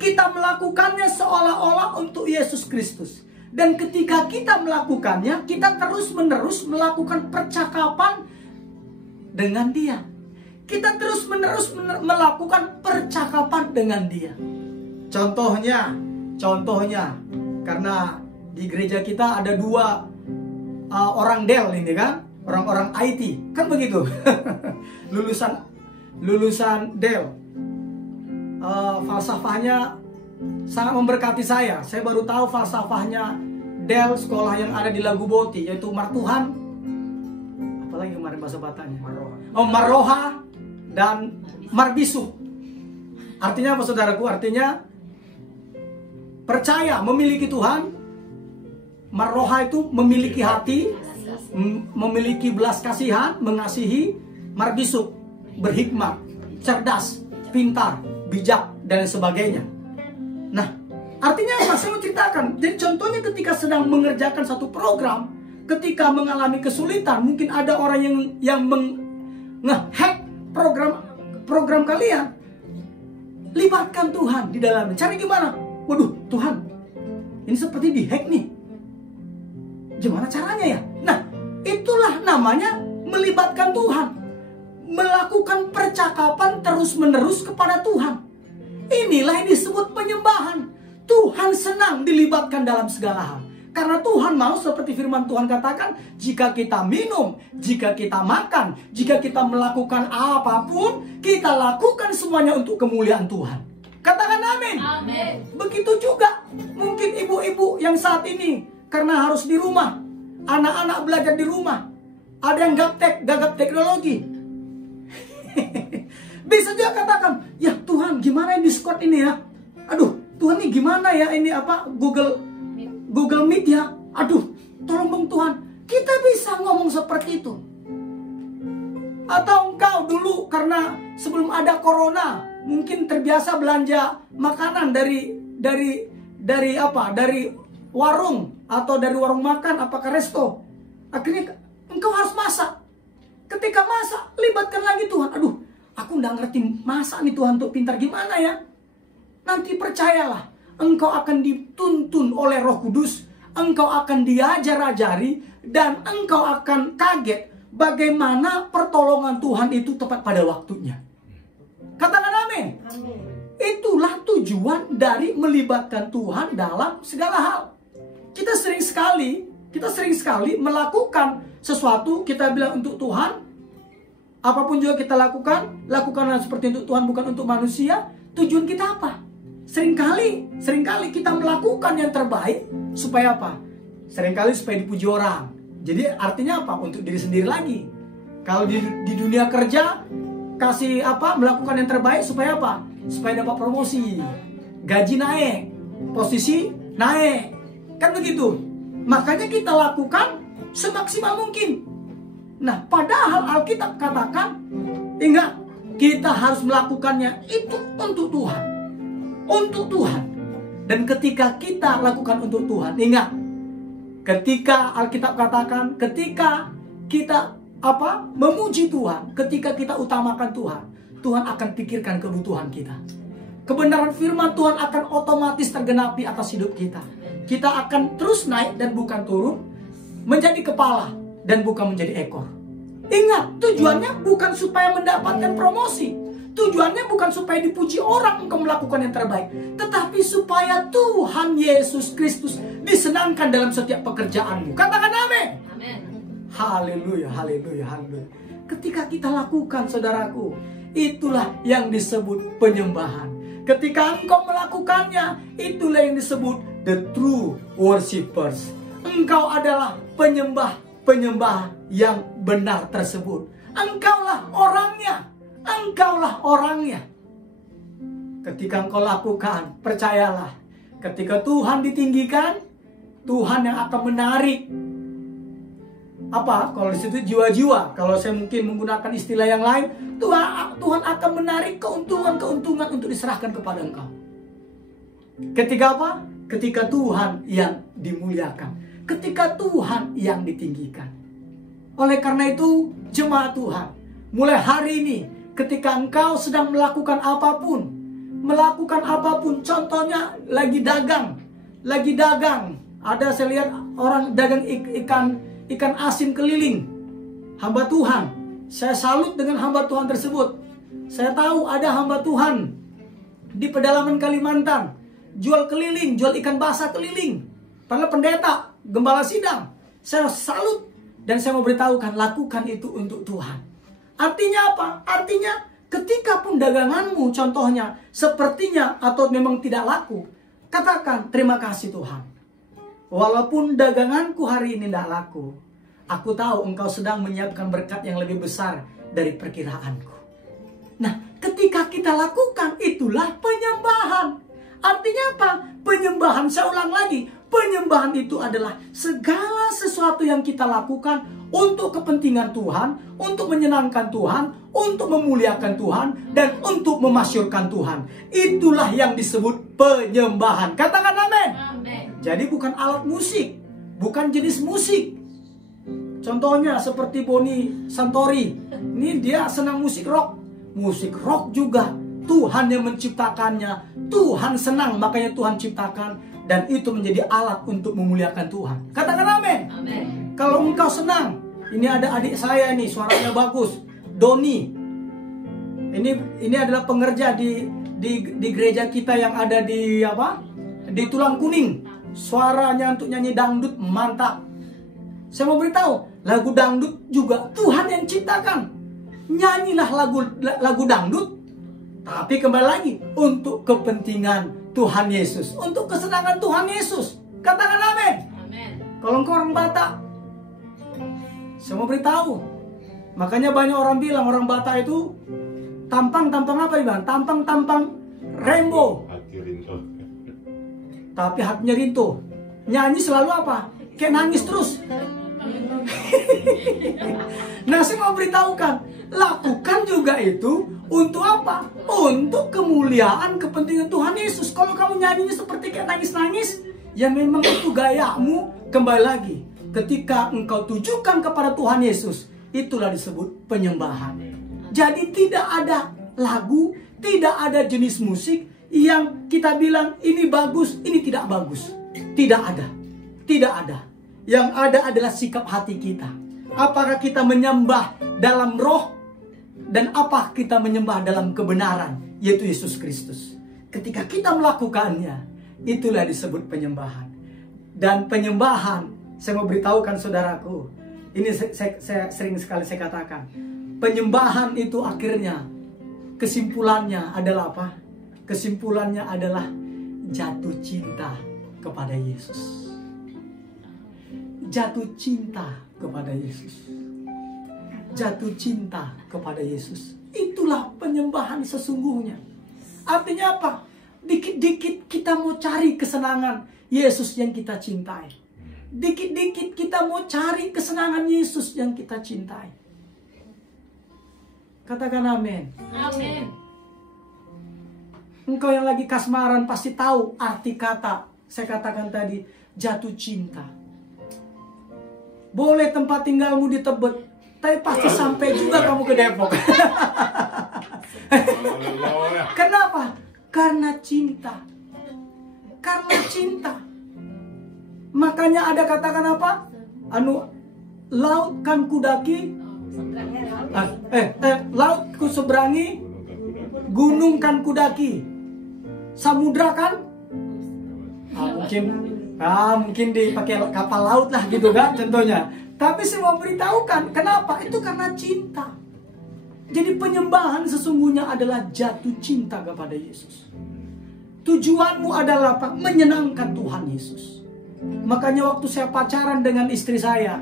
Kita melakukannya seolah-olah untuk Yesus Kristus. Dan ketika kita melakukannya, kita terus-menerus melakukan percakapan dengan Dia. Kita terus-menerus melakukan percakapan dengan Dia. Contohnya, karena di gereja kita ada 2 orang Del ini kan, orang-orang IT, kan begitu. lulusan Del. Falsafahnya sangat memberkati saya. Saya baru tahu falsafahnya Del, sekolah yang ada di Laguboti, yaitu Martuhan. Apalagi kemarin bahasa Batanya? Maroha dan Marbisu. Artinya apa saudaraku? Artinya percaya, memiliki Tuhan. Maroha itu memiliki hati, memiliki belas kasihan, mengasihi. Marbisu berhikmat, cerdas, pintar, bijak, dan sebagainya. Nah, artinya apa? Saya mau ceritakan. Jadi contohnya ketika sedang mengerjakan satu program, ketika mengalami kesulitan, mungkin ada orang yang nge-hack program kalian. Libatkan Tuhan di dalamnya. Cari gimana? Waduh, Tuhan, ini seperti di-hack nih. Gimana caranya ya? Nah, itulah namanya melibatkan Tuhan. Melakukan percakapan terus-menerus kepada Tuhan. Inilah yang disebut penyembahan. Tuhan senang dilibatkan dalam segala hal. Karena Tuhan mau, seperti firman Tuhan katakan, jika kita minum, jika kita makan, jika kita melakukan apapun, kita lakukan semuanya untuk kemuliaan Tuhan. Katakan amin. Amin. Begitu juga mungkin ibu-ibu yang saat ini karena harus di rumah, anak-anak belajar di rumah, ada yang gagap teknologi. Bisa juga katakan, ya Tuhan gimana yang Discord ini ya? Aduh, Tuhan ini gimana ya ini apa Google Meet ya? Aduh, tolong dong Tuhan. Kita bisa ngomong seperti itu. Atau engkau dulu karena sebelum ada corona mungkin terbiasa belanja makanan dari warung atau dari warung makan apakah resto. Akhirnya engkau harus masak. Ketika masak, libatkan lagi Tuhan. Aduh, aku nggak ngerti masak nih Tuhan, untuk pintar gimana ya? Nanti percayalah, engkau akan dituntun oleh Roh Kudus, engkau akan diajar-ajari, dan engkau akan kaget bagaimana pertolongan Tuhan itu tepat pada waktunya. Katakan amin. Itulah tujuan dari melibatkan Tuhan dalam segala hal. Kita sering sekali melakukan sesuatu, kita bilang untuk Tuhan. Apapun juga kita lakukanlah seperti untuk Tuhan, bukan untuk manusia. Tujuan kita apa? Seringkali kita melakukan yang terbaik supaya apa? Seringkali supaya dipuji orang. Jadi artinya apa? Untuk diri sendiri lagi. Kalau di dunia kerja melakukan yang terbaik supaya apa? Supaya dapat promosi, gaji naik, posisi naik. Kan begitu. Makanya kita lakukan semaksimal mungkin. Nah, padahal Alkitab katakan, ingat, kita harus melakukannya itu untuk Tuhan. Untuk Tuhan. Dan ketika kita lakukan untuk Tuhan, ingat, ketika Alkitab katakan, ketika kita memuji Tuhan, ketika kita utamakan Tuhan, Tuhan akan pikirkan kebutuhan kita. Kebenaran firman Tuhan akan otomatis tergenapi atas hidup kita. Kita akan terus naik dan bukan turun, menjadi kepala dan bukan menjadi ekor. Ingat, tujuannya bukan supaya mendapatkan promosi. Tujuannya bukan supaya dipuji orang engkau melakukan yang terbaik, tetapi supaya Tuhan Yesus Kristus disenangkan dalam setiap pekerjaanmu. Katakan amin. Amin. Haleluya, haleluya, haleluya. Ketika kita lakukan, saudaraku, itulah yang disebut penyembahan. Ketika engkau melakukannya, itulah yang disebut the true worshipers. Engkau adalah penyembah yang benar tersebut. Engkaulah orangnya. Engkaulah orangnya. Ketika engkau lakukan, percayalah, ketika Tuhan ditinggikan, Tuhan yang akan menarik kalau di situ jiwa-jiwa. Kalau saya mungkin menggunakan istilah yang lain, Tuhan akan menarik keuntungan-keuntungan untuk diserahkan kepada engkau. Ketika apa? Ketika Tuhan yang dimuliakan, ketika Tuhan yang ditinggikan. Oleh karena itu, jemaat Tuhan, mulai hari ini, ketika engkau sedang melakukan apapun, contohnya lagi dagang, ada saya lihat orang dagang ikan asin keliling, hamba Tuhan, saya salut dengan hamba Tuhan tersebut. Saya tahu ada hamba Tuhan di pedalaman Kalimantan, jual ikan basah keliling, padahal pendeta, gembala sidang. Saya salut dan saya mau beritahukan, lakukan itu untuk Tuhan. Artinya apa? Artinya ketika pun daganganmu contohnya sepertinya atau memang tidak laku, katakan terima kasih Tuhan. Walaupun daganganku hari ini tidak laku, aku tahu engkau sedang menyiapkan berkat yang lebih besar dari perkiraanku. Nah, ketika kita lakukan, itulah penyembahan. Artinya apa? Penyembahan, saya ulang lagi, penyembahan itu adalah segala sesuatu yang kita lakukan untuk kepentingan Tuhan, untuk menyenangkan Tuhan, untuk memuliakan Tuhan, dan untuk memasyurkan Tuhan. Itulah yang disebut penyembahan. Katakan amin. Amin. Jadi bukan alat musik, bukan jenis musik. Contohnya seperti Boni Santori. Ini dia senang musik rock. Musik rock juga Tuhan yang menciptakannya. Tuhan senang, makanya Tuhan ciptakan. Dan itu menjadi alat untuk memuliakan Tuhan. Katakan amin. Amin. Kalau engkau senang, ini ada adik saya nih, suaranya bagus, Doni. Ini adalah pengerja di gereja kita yang ada di Tulang Kuning. Suaranya untuk nyanyi dangdut mantap. Saya mau beritahu, lagu dangdut juga Tuhan yang ciptakan. Nyanyilah lagu dangdut, tapi kembali lagi untuk kepentingan Tuhan Yesus, untuk kesenangan Tuhan Yesus. Katakan amin. Amin. Kalau engkau orang Batak, saya mau beritahu, makanya banyak orang bilang orang Batak itu Tampang apa dibilang? Tampang rainbow. Tapi hatinya rinto. Nyanyi selalu apa? Kayak nangis terus. Nah, saya mau beritahukan, lakukan juga itu untuk apa? Untuk kemuliaan kepentingan Tuhan Yesus. Kalau kamu nyanyinya seperti kayak nangis-nangis, ya memang itu gayamu. Kembali lagi, ketika engkau tujukan kepada Tuhan Yesus, itulah disebut penyembahan. Jadi tidak ada lagu, tidak ada jenis musik yang kita bilang ini bagus, ini tidak bagus. Tidak ada. Tidak ada. Yang ada adalah sikap hati kita. Apakah kita menyembah dalam roh, dan apa kita menyembah dalam kebenaran, yaitu Yesus Kristus. Ketika kita melakukannya, itulah disebut penyembahan. Dan penyembahan, saya mau beritahukan saudaraku, ini saya sering sekali saya katakan, penyembahan itu akhirnya kesimpulannya adalah apa? Kesimpulannya adalah jatuh cinta kepada Yesus. Jatuh cinta kepada Yesus. Jatuh cinta kepada Yesus. Itulah penyembahan sesungguhnya. Artinya apa? Dikit-dikit kita mau cari kesenangan Yesus yang kita cintai. Dikit-dikit kita mau cari kesenangan Yesus yang kita cintai. Katakan amin. Amin. Engkau yang lagi kasmaran pasti tahu arti kata, saya katakan tadi, jatuh cinta. Boleh tempat tinggalmu di Tebet, tapi pasti sampai juga kamu ke Depok. Kenapa? Karena cinta. Karena cinta. Makanya ada katakan apa? Laut kan kudaki, laut ku seberangi, gunung kan kudaki, samudra kan? Mungkin dipakai kapal laut lah gitu kan contohnya. Tapi saya mau beritahukan kenapa? Itu karena cinta. Jadi penyembahan sesungguhnya adalah jatuh cinta kepada Yesus. Tujuanmu adalah apa? Menyenangkan Tuhan Yesus. Makanya waktu saya pacaran dengan istri saya,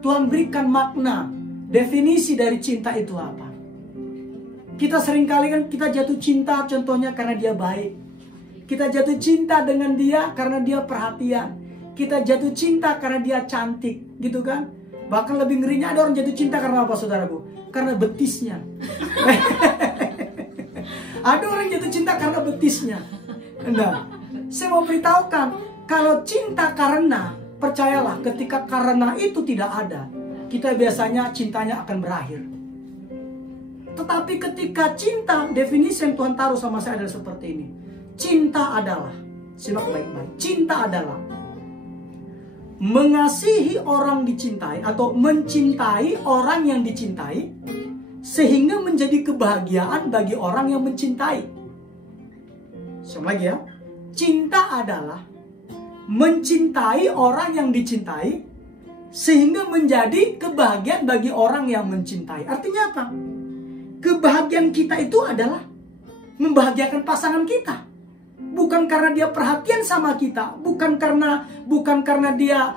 Tuhan berikan makna, definisi dari cinta itu apa. Kita seringkali kan kita jatuh cinta contohnya karena dia baik. Kita jatuh cinta dengan dia karena dia perhatian. Kita jatuh cinta karena dia cantik, gitu kan? Bahkan lebih ngerinya ada orang jatuh cinta karena apa, saudaraku? Karena betisnya. Ada orang jatuh cinta karena betisnya. Nah, saya mau beritahukan, kalau cinta karena, percayalah, ketika karena itu tidak ada, kita biasanya cintanya akan berakhir. Tetapi ketika cinta, definisi yang Tuhan taruh sama saya adalah seperti ini. Cinta adalah, simak baik-baik, cinta adalah mengasihi orang dicintai atau mencintai orang yang dicintai sehingga menjadi kebahagiaan bagi orang yang mencintai. Sama lagi ya. Cinta adalah mencintai orang yang dicintai sehingga menjadi kebahagiaan bagi orang yang mencintai. Artinya apa? Kebahagiaan kita itu adalah membahagiakan pasangan kita. Bukan karena dia perhatian sama kita, bukan karena dia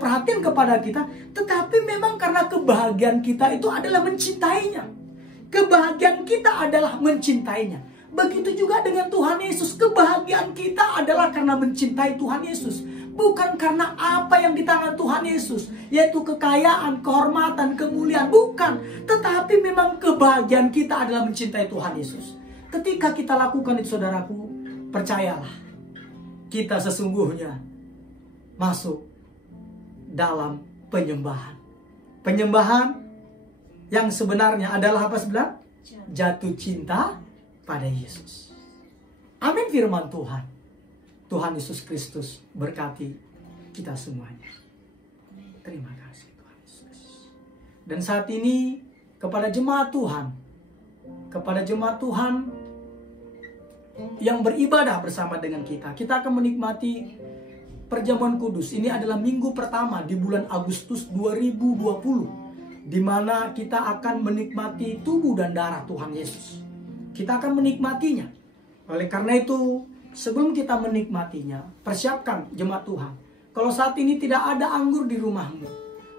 perhatian kepada kita, tetapi memang karena kebahagiaan kita itu adalah mencintainya. Kebahagiaan kita adalah mencintainya. Begitu juga dengan Tuhan Yesus, kebahagiaan kita adalah karena mencintai Tuhan Yesus, bukan karena apa yang di tangan Tuhan Yesus, yaitu kekayaan, kehormatan, kemuliaan, bukan. Tetapi memang kebahagiaan kita adalah mencintai Tuhan Yesus. Ketika kita lakukan itu, saudaraku, percayalah, kita sesungguhnya masuk dalam penyembahan. Penyembahan yang sebenarnya adalah apa sebenarnya? Jatuh cinta pada Yesus. Amin firman Tuhan. Tuhan Yesus Kristus berkati kita semuanya. Terima kasih Tuhan Yesus. Dan saat ini kepada jemaat Tuhan yang beribadah bersama dengan kita akan menikmati perjamuan kudus. Ini adalah minggu pertama di bulan Agustus 2020, di mana kita akan menikmati tubuh dan darah Tuhan Yesus. Kita akan menikmatinya. Oleh karena itu, sebelum kita menikmatinya, persiapkan jemaat Tuhan. Kalau saat ini tidak ada anggur di rumahmu,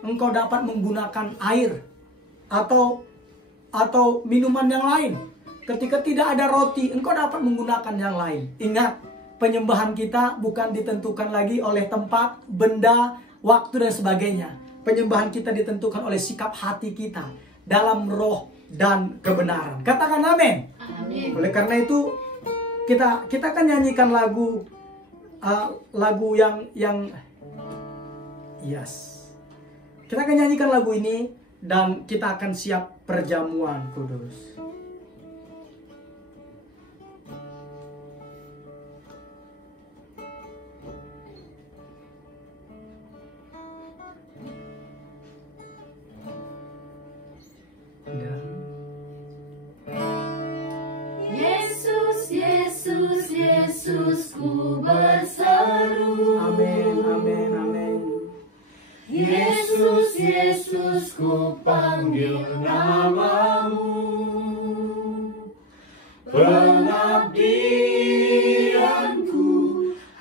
engkau dapat menggunakan air atau minuman yang lain. Ketika tidak ada roti, engkau dapat menggunakan yang lain. Ingat, penyembahan kita bukan ditentukan lagi oleh tempat, benda, waktu dan sebagainya. Penyembahan kita ditentukan oleh sikap hati kita dalam roh dan kebenaran. Katakan amin. Amin. Oleh karena itu kita akan nyanyikan lagu yang yes. Kita akan nyanyikan lagu ini dan kita akan siap perjamuan kudus. Yesus, Yesus, Yesus, ku berseru. Amin, amin, amin. Yesus, Yesus, ku panggil namamu. Pengabdianku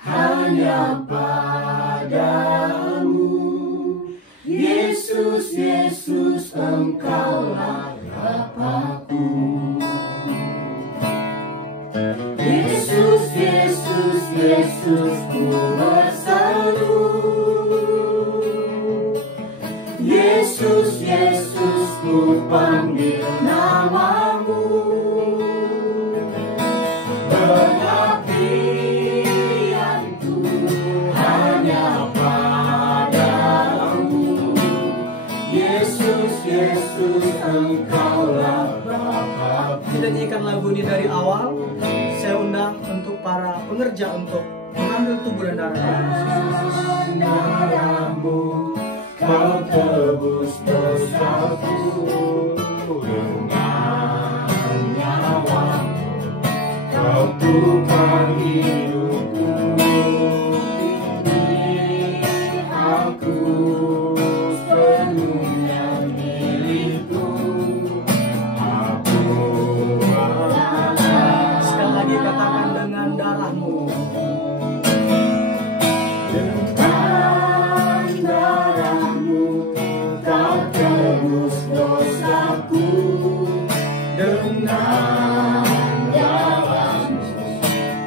hanya padamu. Yesus, Yesus, engkaulah Bapa-Ku. Yesus, Yesus, Yesus, ku berseru. Yesus, Yesus, ku panggil namamu. Pengabdianku hanya padamu. Yesus, Yesus, engkaulah Bapa-Ku. Kita nyanyikan lagu ini dari awal. Saya undang untuk para pengerja untuk mengambil tubuh dan darah Yesus. Darahmu, kau tebus dosaku. Dengan nyawamu, kau tukar hidupku. Ini aku sepenuhnya milikku. Aku adalah. Sekali lagi katakan dengan darahmu. Dengan darahmu, kau tebus dosaku. Dengan darahmu,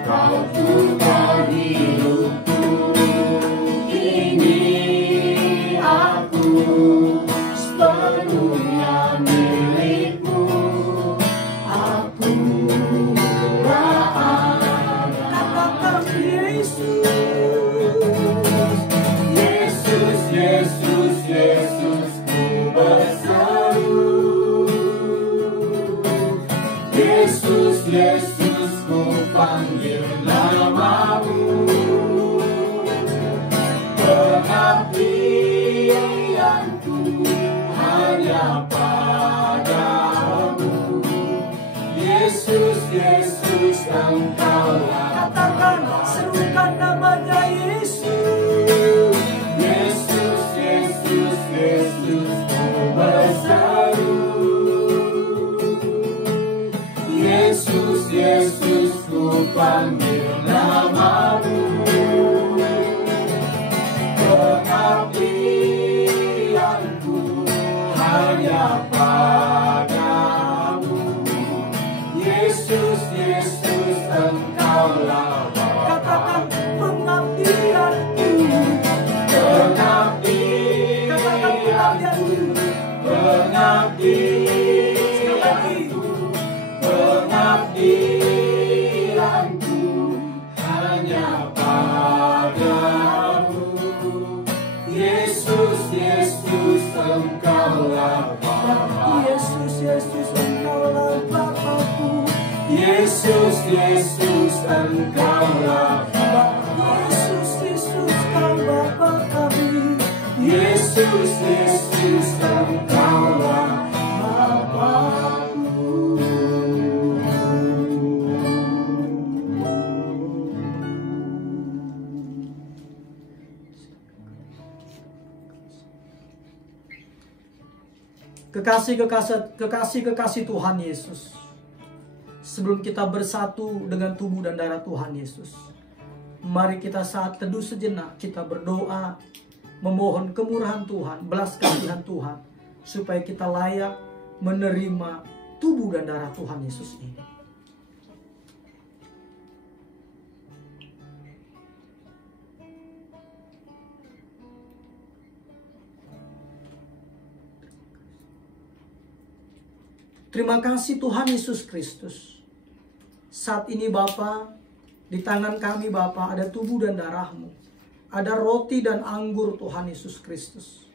kau tukar hidupku. Ini aku sepenuhnya milikmu. Aku Katakan Yesus. Yesus, Yesus, Yesus, ku berseru. Yesus, Yesus, ku panggil namamu. Pengabdianku hanya padamu. Yesus, Yesus, engkaulah. Katakan, serukan namanya Yesus. Yesus, Yesus, Yesus, ku berseru. Yesus, Yesus, ku panggil namamu. Pengabdianku hanya padamu. Yesus, Yesus, engkaulah Bapa. Katakan pengabdianku. Pengabdianku, pengabdianku, pengabdianku hanya padamu. Yesus, Yesus, engkaulah Bapa. Yesus, Yesus, engkaulah Bapa-Ku. Yesus, Yesus, engkaulah Bapa. Yesus, Yesus, kau Bapa kami. Yesus, Yesus, engkaulah Bapa-Ku. Kekasih Tuhan Yesus. Sebelum kita bersatu dengan tubuh dan darah Tuhan Yesus, mari kita saat teduh sejenak kita berdoa memohon kemurahan Tuhan, belas kasihan Tuhan, supaya kita layak menerima tubuh dan darah Tuhan Yesus ini. Terima kasih Tuhan Yesus Kristus. Saat ini Bapa, di tangan kami Bapa ada tubuh dan darah-Mu. Ada roti dan anggur Tuhan Yesus Kristus.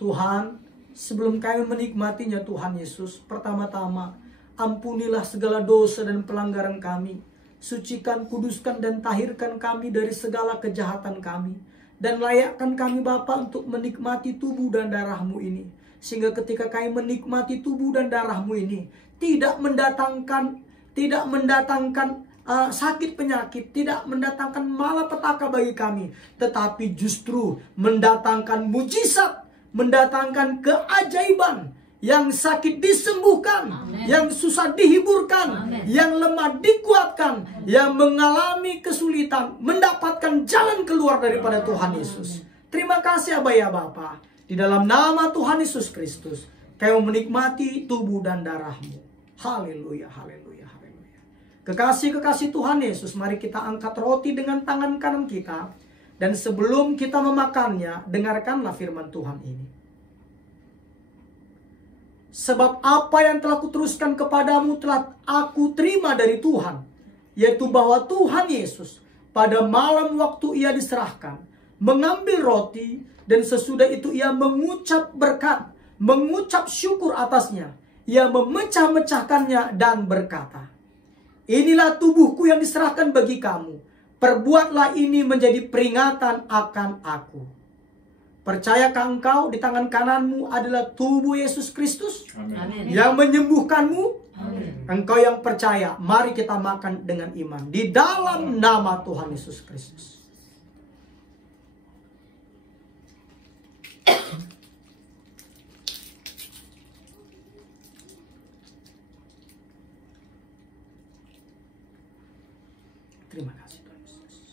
Tuhan, sebelum kami menikmatinya Tuhan Yesus, pertama-tama ampunilah segala dosa dan pelanggaran kami. Sucikan, kuduskan dan tahirkan kami dari segala kejahatan kami. Dan layakkan kami Bapa untuk menikmati tubuh dan darah-Mu ini. Sehingga ketika kami menikmati tubuh dan darah-Mu ini, tidak mendatangkan sakit penyakit, tidak mendatangkan malapetaka bagi kami, tetapi justru mendatangkan mujizat, mendatangkan keajaiban, yang sakit disembuhkan, amen. Yang susah dihiburkan, amen. Yang lemah dikuatkan, amen. Yang mengalami kesulitan mendapatkan jalan keluar daripada Tuhan Yesus. Terima kasih Abah ya Bapa. Di dalam nama Tuhan Yesus Kristus, kami menikmati tubuh dan darah-Mu. Haleluya, haleluya, haleluya. Kekasih-kekasih Tuhan Yesus, mari kita angkat roti dengan tangan kanan kita. Dan sebelum kita memakannya, dengarkanlah firman Tuhan ini. Sebab apa yang telah kuteruskan kepadamu telah aku terima dari Tuhan. Yaitu bahwa Tuhan Yesus pada malam waktu ia diserahkan, mengambil roti, dan sesudah itu ia mengucap berkat, mengucap syukur atasnya. Ia memecah-mecahkannya dan berkata, inilah tubuhku yang diserahkan bagi kamu. Perbuatlah ini menjadi peringatan akan aku. Percayakah engkau di tangan kananmu adalah tubuh Yesus Kristus? Amen. Yang menyembuhkanmu? Amen. Engkau yang percaya, mari kita makan dengan iman. Di dalam nama Tuhan Yesus Kristus. Terima kasih Tuhan Yesus.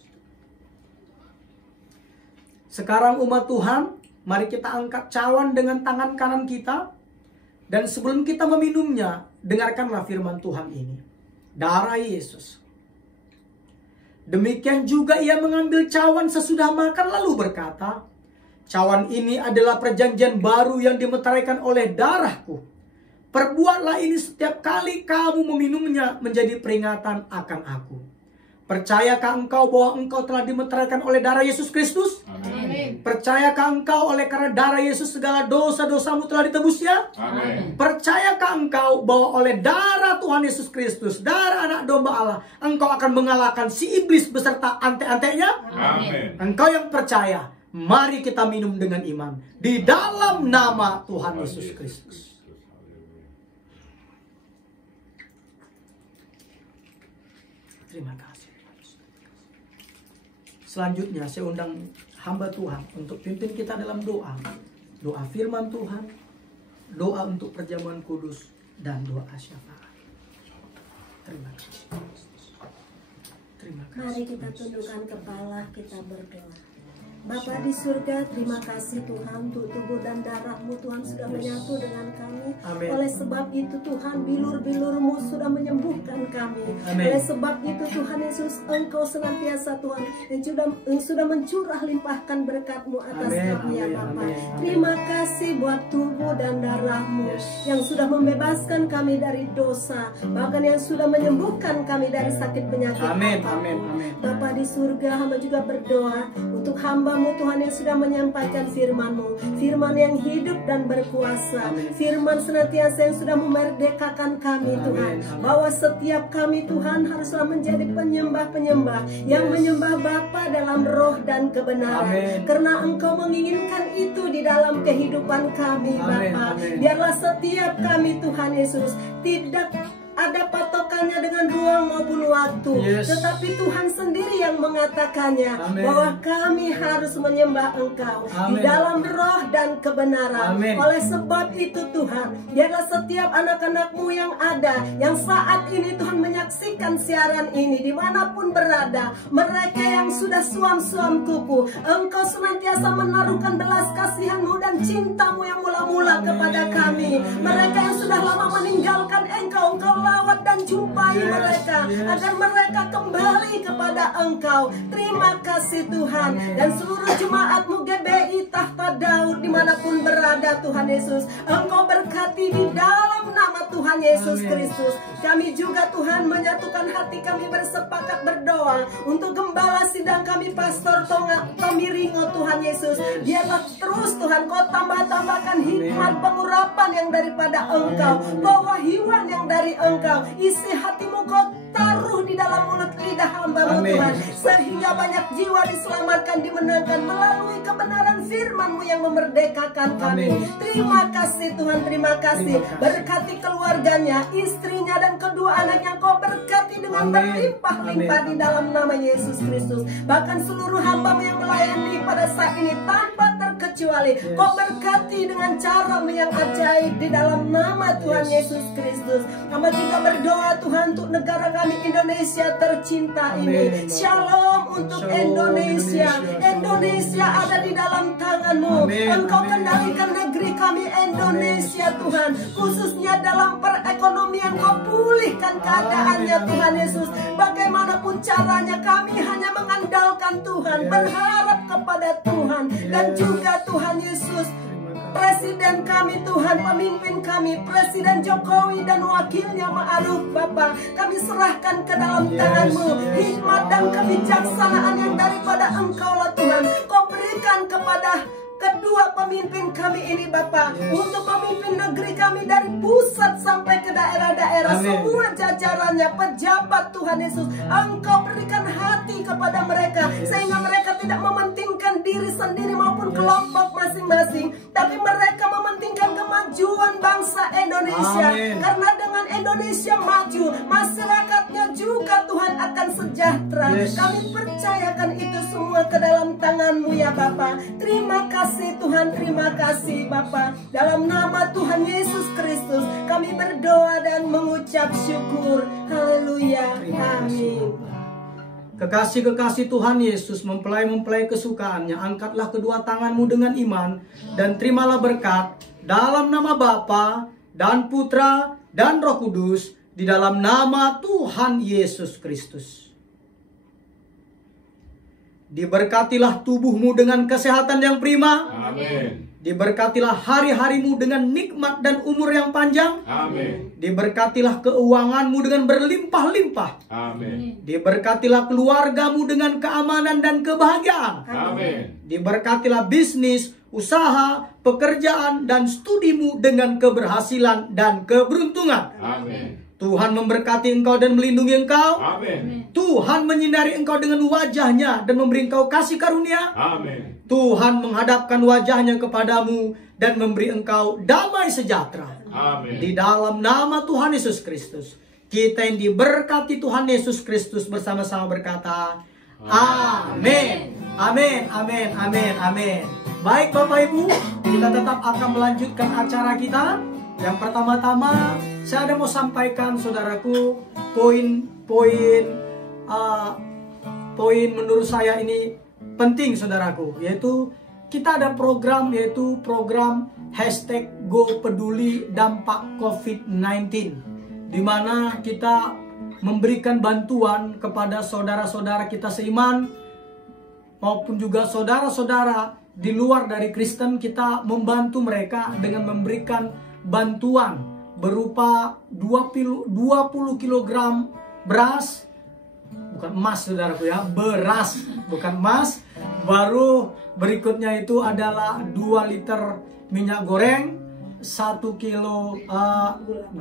Sekarang umat Tuhan, mari kita angkat cawan dengan tangan kanan kita. Dan sebelum kita meminumnya, dengarkanlah firman Tuhan ini. Darah Yesus. Demikian juga ia mengambil cawan sesudah makan lalu berkata, cawan ini adalah perjanjian baru yang dimeteraikan oleh darahku. Perbuatlah ini setiap kali kamu meminumnya menjadi peringatan akan aku. Percayakah engkau bahwa engkau telah dimeteraikan oleh darah Yesus Kristus? Amin. Percayakah engkau oleh karena darah Yesus segala dosa-dosamu telah ditebusnya? Amin. Percayakah engkau bahwa oleh darah Tuhan Yesus Kristus, darah anak domba Allah, engkau akan mengalahkan si iblis beserta ante-antenya? Amin. Engkau yang percaya, mari kita minum dengan iman. Di dalam nama Tuhan Yesus Kristus. Terima kasih. Selanjutnya saya undang hamba Tuhan untuk pimpin kita dalam doa. Doa firman Tuhan, doa untuk perjamuan kudus, dan doa syafaat. Terima kasih. Terima kasih. Mari kita tundukkan kepala, kita berdoa. Bapa di surga, terima kasih Tuhan untuk tubuh dan darah-Mu Tuhan sudah menyatu dengan kami. Amen. Oleh sebab itu Tuhan, bilur-bilur-Mu sudah menyembuhkan kami. Amen. Oleh sebab itu Tuhan Yesus, Engkau senantiasa Tuhan yang sudah mencurah limpahkan berkat-Mu atas kami ya Bapa. Terima kasih buat tubuh dan darah-Mu yang sudah membebaskan kami dari dosa, bahkan yang sudah menyembuhkan kami dari sakit penyakit. Amin. Amin. Bapa di surga, hamba juga berdoa untuk hamba-Mu Tuhan yang sudah menyampaikan firman-Mu, firman yang hidup dan berkuasa. Amin. Firman senantiasa yang sudah memerdekakan kami Tuhan. Amin. Bahwa setiap kami Tuhan haruslah menjadi penyembah-penyembah yang menyembah Bapa dalam roh dan kebenaran. Amin. Karena Engkau menginginkan itu di dalam kehidupan kami Bapa. Biarlah setiap kami Tuhan Yesus tidak ada patokan kaitannya dengan ruang maupun waktu. Tetapi Tuhan sendiri yang mengatakannya. Bahwa kami harus menyembah Engkau di dalam roh dan kebenaran. Oleh sebab itu Tuhan, biarlah setiap anak-anak-Mu yang ada, yang saat ini Tuhan menyaksikan siaran ini dimanapun berada, mereka yang sudah suam-suam kuku, Engkau senantiasa menaruhkan belas kasihan-Mu dan cinta-Mu yang mula-mula kepada kami. Mereka yang sudah lama meninggalkan Engkau, Engkau lawat dan jumpai mereka, agar mereka kembali kepada Engkau. Terima kasih Tuhan. Dan seluruh jemaat-Mu GBI Tahta Daud dimanapun berada Tuhan Yesus, Engkau berkati di dalam nama Tuhan Yesus Kristus. Kami juga Tuhan menyatukan hati kami bersepakat berdoa untuk gembala sidang kami Pastor Tommy Ringo Tuhan Yesus. Biarlah terus Tuhan Kau tambah-tambahkan hikmat pengurapan yang daripada Engkau, pewahyuan yang dari Engkau, isi hati-Mu Kau taruh di dalam mulut lidah hamba-Mu Tuhan, sehingga banyak jiwa diselamatkan, dimenangkan melalui kebenaran firman-Mu yang memerdekakan kami. Terima kasih Tuhan, terima kasih. Berkati keluarganya, istrinya dan kedua anaknya Kau berkati dengan berlimpah-limpah di dalam nama Yesus Kristus. Bahkan seluruh hamba-Mu yang melayani pada saat ini tanpa terkecuali, Kau berkati dengan cara-Mu yang ajaib di dalam nama Tuhan Yesus Kristus. Hamba juga berdoa Tuhan untuk negara kami Indonesia tercinta ini. Shalom untuk Indonesia. Indonesia ada di dalam tangan-Mu. Engkau kendalikan negeri kami Indonesia Tuhan, khususnya dalam perekonomian. Kau pulihkan keadaannya Tuhan Yesus. Bagaimanapun caranya kami hanya mengandalkan Tuhan, berharap kepada Tuhan. Dan juga Tuhan Yesus, Presiden kami Tuhan, pemimpin kami, Presiden Jokowi dan wakilnya Ma'ruf Bapa, kami serahkan ke dalam tangan-Mu. Hikmat dan kebijaksanaan yang daripada Engkau lah Tuhan, Kau berikan kepada kedua pemimpin kami ini Bapa, untuk memimpin negeri kami dari pusat sampai ke daerah-daerah. Semua jajarannya, pejabat Tuhan Yesus, Engkau berikan hati kepada mereka, sehingga mereka tidak mementingkan diri sendiri maupun kelompok masing-masing, tapi mereka mementingkan kemajuan bangsa Indonesia. Karena dengan Indonesia maju, masyarakatnya juga Tuhan akan sejahtera. Kami percayakan itu semua ke dalam tangan-Mu ya Bapa. Terima kasih Tuhan, terima kasih Bapa. Dalam nama Tuhan Yesus Kristus kami berdoa dan mengucap syukur. Haleluya, amin. Kekasih-kekasih Tuhan Yesus, mempelai-mempelai kesukaannya, angkatlah kedua tanganmu dengan iman dan terimalah berkat dalam nama Bapa dan Putra dan Roh Kudus, di dalam nama Tuhan Yesus Kristus. Diberkatilah tubuhmu dengan kesehatan yang prima. Amin. Diberkatilah hari-harimu dengan nikmat dan umur yang panjang. Amin. Diberkatilah keuanganmu dengan berlimpah-limpah. Amin. Diberkatilah keluargamu dengan keamanan dan kebahagiaan. Amin. Diberkatilah bisnis, usaha, pekerjaan, dan studimu dengan keberhasilan dan keberuntungan. Amin. Tuhan memberkati engkau dan melindungi engkau. Amin. Tuhan menyinari engkau dengan wajahnya dan memberi engkau kasih karunia. Amin. Tuhan menghadapkan wajahnya kepadamu dan memberi engkau damai sejahtera. Amin. Di dalam nama Tuhan Yesus Kristus, kita yang diberkati Tuhan Yesus Kristus bersama-sama berkata, amin. Amin, amin, amin, amin. Baik Bapak Ibu, kita tetap akan melanjutkan acara kita. Yang pertama-tama, saya ada mau sampaikan saudaraku, poin menurut saya ini penting saudaraku, yaitu kita ada program, yaitu program #GoPeduli Dampak COVID-19, di mana kita memberikan bantuan kepada saudara-saudara kita seiman maupun juga saudara-saudara di luar dari Kristen. Kita membantu mereka dengan memberikan bantuan berupa 20 kg beras, bukan emas saudaraku ya, beras bukan emas. Baru berikutnya itu adalah 2 liter minyak goreng, 1 kilo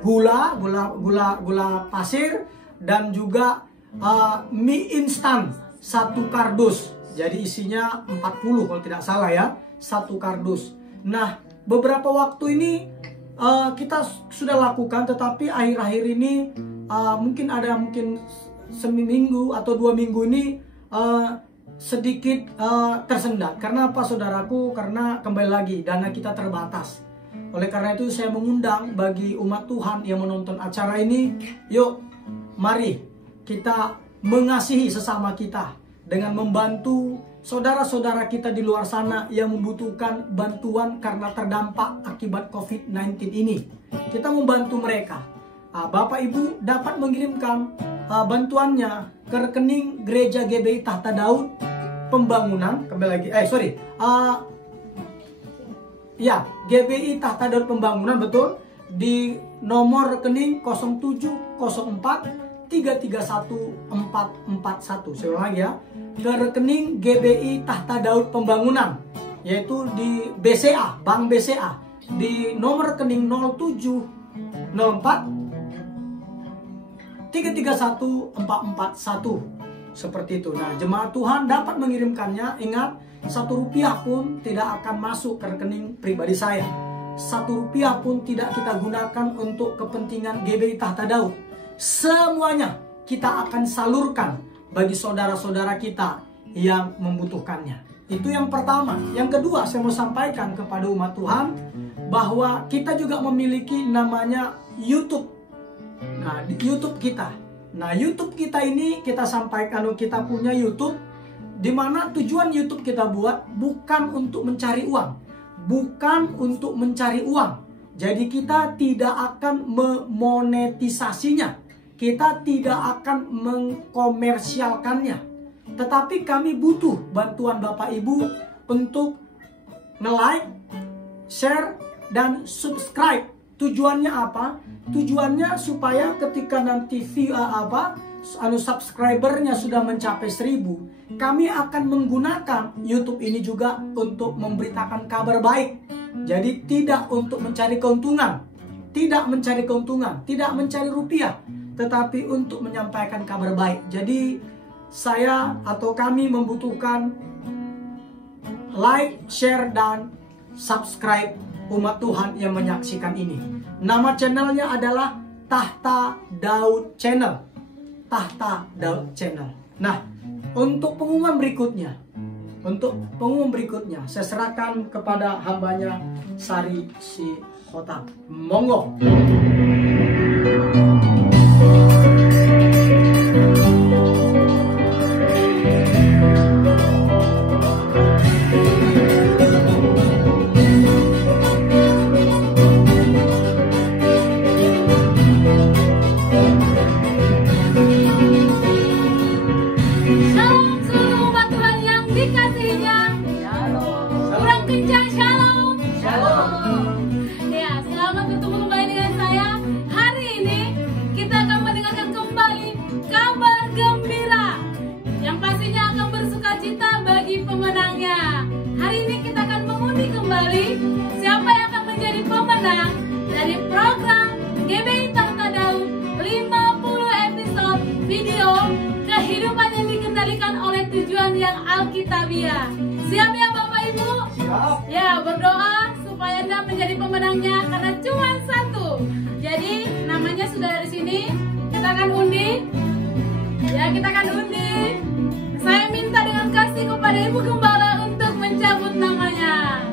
gula pasir, dan juga mie instan 1 kardus. Jadi isinya 40 kalau tidak salah ya, 1 kardus. Nah, beberapa waktu ini kita sudah lakukan, tetapi akhir-akhir ini mungkin seminggu atau 2 minggu ini sedikit tersendat. Karena apa saudaraku? Karena kembali lagi dana kita terbatas. Oleh karena itu saya mengundang bagi umat Tuhan yang menonton acara ini, yuk mari kita mengasihi sesama kita dengan membantu saudara-saudara kita di luar sana yang membutuhkan bantuan karena terdampak akibat COVID-19 ini. Kita membantu mereka. Bapak Ibu dapat mengirimkan bantuannya ke rekening Gereja GBI Tahta Daud Pembangunan. Kembali lagi, GBI Tahta Daud Pembangunan, betul, di nomor rekening 0704 331 441. Saya ulang lagi ya, ke rekening GBI Tahta Daud Pembangunan, yaitu di BCA, Bank BCA, di nomor rekening 0704 331 441. Seperti itu. Nah, jemaat Tuhan dapat mengirimkannya. Ingat, 1 rupiah pun tidak akan masuk ke rekening pribadi saya. 1 rupiah pun tidak kita gunakan untuk kepentingan GBI Tahta Daud. Semuanya kita akan salurkan bagi saudara-saudara kita yang membutuhkannya. Itu yang pertama. Yang kedua, saya mau sampaikan kepada umat Tuhan bahwa kita juga memiliki namanya YouTube. Nah, di YouTube kita. Nah, YouTube kita ini kita sampaikan, kita punya YouTube, di mana tujuan YouTube kita buat bukan untuk mencari uang. Bukan untuk mencari uang. Jadi kita tidak akan memonetisasinya. Kita tidak akan mengkomersialkannya. Tetapi kami butuh bantuan Bapak Ibu untuk nge-like, share, dan subscribe. Tujuannya apa? Tujuannya supaya ketika nanti subscribernya sudah mencapai 1000, kami akan menggunakan YouTube ini juga untuk memberitakan kabar baik. Jadi tidak untuk mencari keuntungan, tidak mencari keuntungan, tidak mencari rupiah, tetapi untuk menyampaikan kabar baik. Jadi saya atau kami membutuhkan like, share, dan subscribe umat Tuhan yang menyaksikan ini. Nama channelnya adalah Tahta Daud Channel. Tahta Daud Channel. Nah, untuk pengumuman berikutnya, saya serahkan kepada hambanya Sari Sihotam. Monggo. Siapa yang akan menjadi pemenang dari program GBI Tahta Daud 50 episode video kehidupan yang dikendalikan oleh tujuan yang alkitabiah. Siap ya Bapak Ibu? Siap. Ya, berdoa supaya Anda menjadi pemenangnya karena cuma 1. Jadi namanya sudah dari sini. Kita akan undi. Ya, kita akan undi. Saya minta dengan kasih kepada Ibu Gembala untuk mencabut namanya.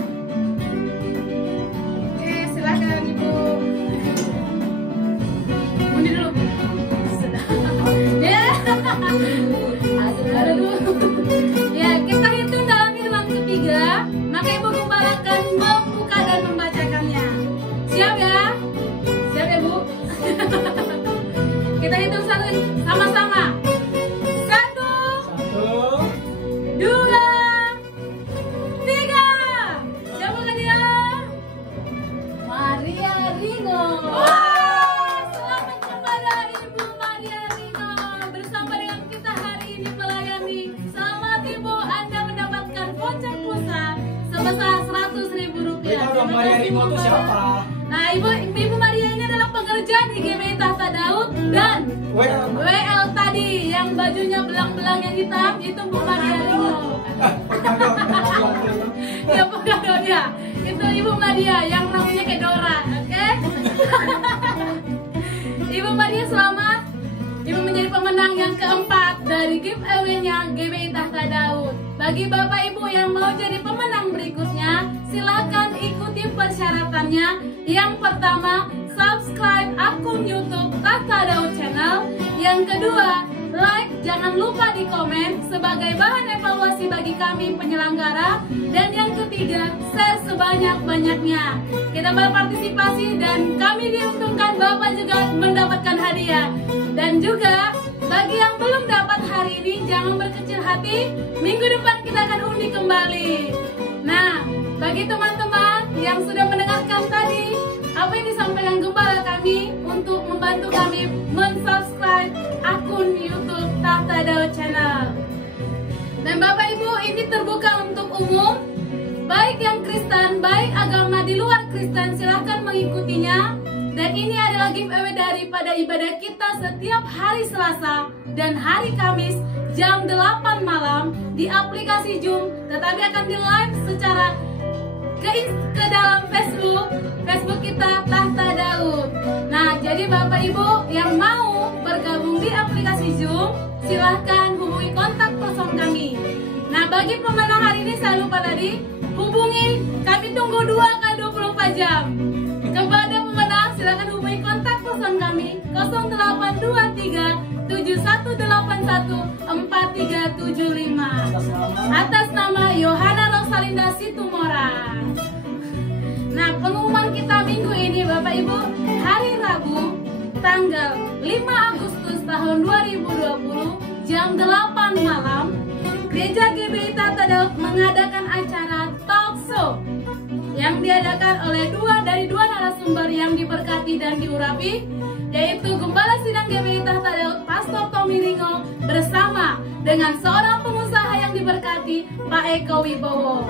Silakan Ibu. Undi dulu. Ya. Ya, kita hitung dalam hitungan ketiga, maka Ibu Gembala akan membuka dan membacakannya. Siap ya? Siap ya Bu? Kita hitung satu sama-sama. 1, 2, 3. Siapa lagi ya? Maria Rino. Wah, selamat kepada Ibu Maria Rino bersama dengan kita hari ini melayani. Selamat Ibu, Anda mendapatkan voucher pulsa sebesar Rp100.000. Beritahu Maria Rino itu siapa? Nah, Ibu Maria ini adalah pekerja di GBI Tahta Daud dan WL tadi yang bajunya belang-belang yang hitam itu Bu Maria Rino. Ya, pegadon ya. Itu Ibu Maria yang namanya kayak Dora, oke? Ibu Maria selamat. Ibu menjadi pemenang yang keempat dari giveaway-nya GBI Tahta Daud. Bagi Bapak Ibu yang mau jadi pemenang berikutnya, silakan ikuti persyaratannya. Yang pertama, subscribe akun YouTube Tahta Daud Channel. Yang kedua, like, jangan lupa di komen sebagai bahan evaluasi bagi kami penyelenggara. Dan yang ketiga, share sebanyak-banyaknya. Kita berpartisipasi dan kami diuntungkan, Bapak juga mendapatkan hadiah. Dan juga bagi yang belum dapat hari ini, jangan berkecil hati, minggu depan kita akan undi kembali. Nah, bagi teman-teman yang sudah mendengarkan tadi apa yang disampaikan gembala kami untuk membantu kami mensubscribe akun YouTube Tahta Daud Channel. Dan Bapak Ibu, ini terbuka untuk umum, baik yang Kristen, baik agama di luar Kristen, silahkan mengikutinya. Dan ini adalah giveaway daripada ibadah kita setiap hari Selasa dan hari Kamis jam 8 malam di aplikasi Zoom, tetapi akan di live secara ke dalam Facebook kita Tahta Daud. Nah, jadi Bapak Ibu yang mau bergabung di aplikasi Zoom, silahkan hubungi kontak person kami. Nah, bagi pemenang hari ini saya lupa tadi, hubungi, kami tunggu 2x24 jam. Kepada pemenang silahkan hubungi kontak person kami 0823 7181 4375 atas nama Yohana Rosalinda Situmora. Nah, pengumuman kita minggu ini Bapak Ibu, hari Rabu tanggal 5 Agustus tahun 2020 jam 8 malam, Gereja GBI Tahta Daud mengadakan acara talk show yang diadakan oleh dua narasumber yang diberkati dan diurapi, yaitu Gembala Sidang GBI Tahta Daud Pastor Tommy Ringo bersama dengan seorang pengusaha yang diberkati, Pak Eko Wibowo.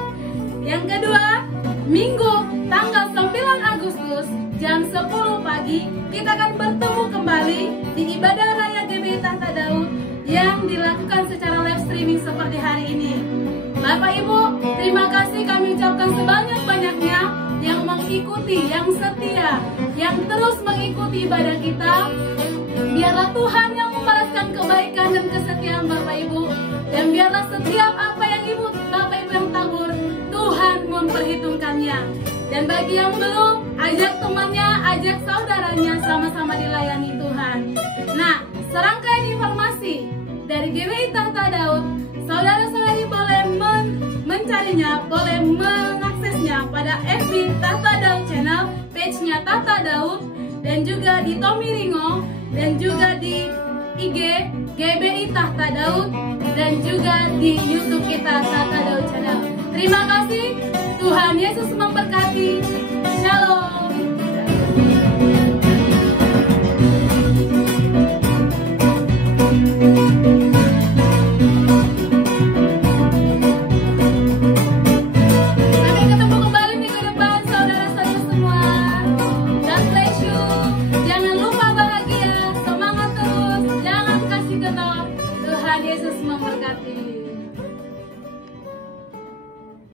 Yang kedua, Minggu tanggal 9 Agustus jam 10 pagi kita akan bertemu kembali di ibadah raya GBI Tahta Daud yang dilakukan secara live streaming seperti hari ini. Bapak Ibu, terima kasih kami ucapkan sebanyak-banyaknya yang mengikuti, yang setia, yang terus mengikuti ibadah kita. Biarlah Tuhan yang membalaskan kebaikan dan kesetiaan Bapak Ibu, dan biarlah setiap apa yang Bapak Ibu yang tabur, Tuhan memperhitungkannya. Dan bagi yang belum, ajak temannya, ajak saudaranya, sama-sama dilayani Tuhan. Nah, serangkaian informasi dari GBI Tahta Daud, saudara-saudari boleh mencarinya, boleh mengaksesnya pada FB Tahta Daud Channel, page-nya Tahta Daud, dan juga di Tommy Ringo, dan juga di IG GBI Tahta Daud, dan juga di YouTube kita Tahta Daud Channel. Terima kasih, Tuhan Yesus memberkati.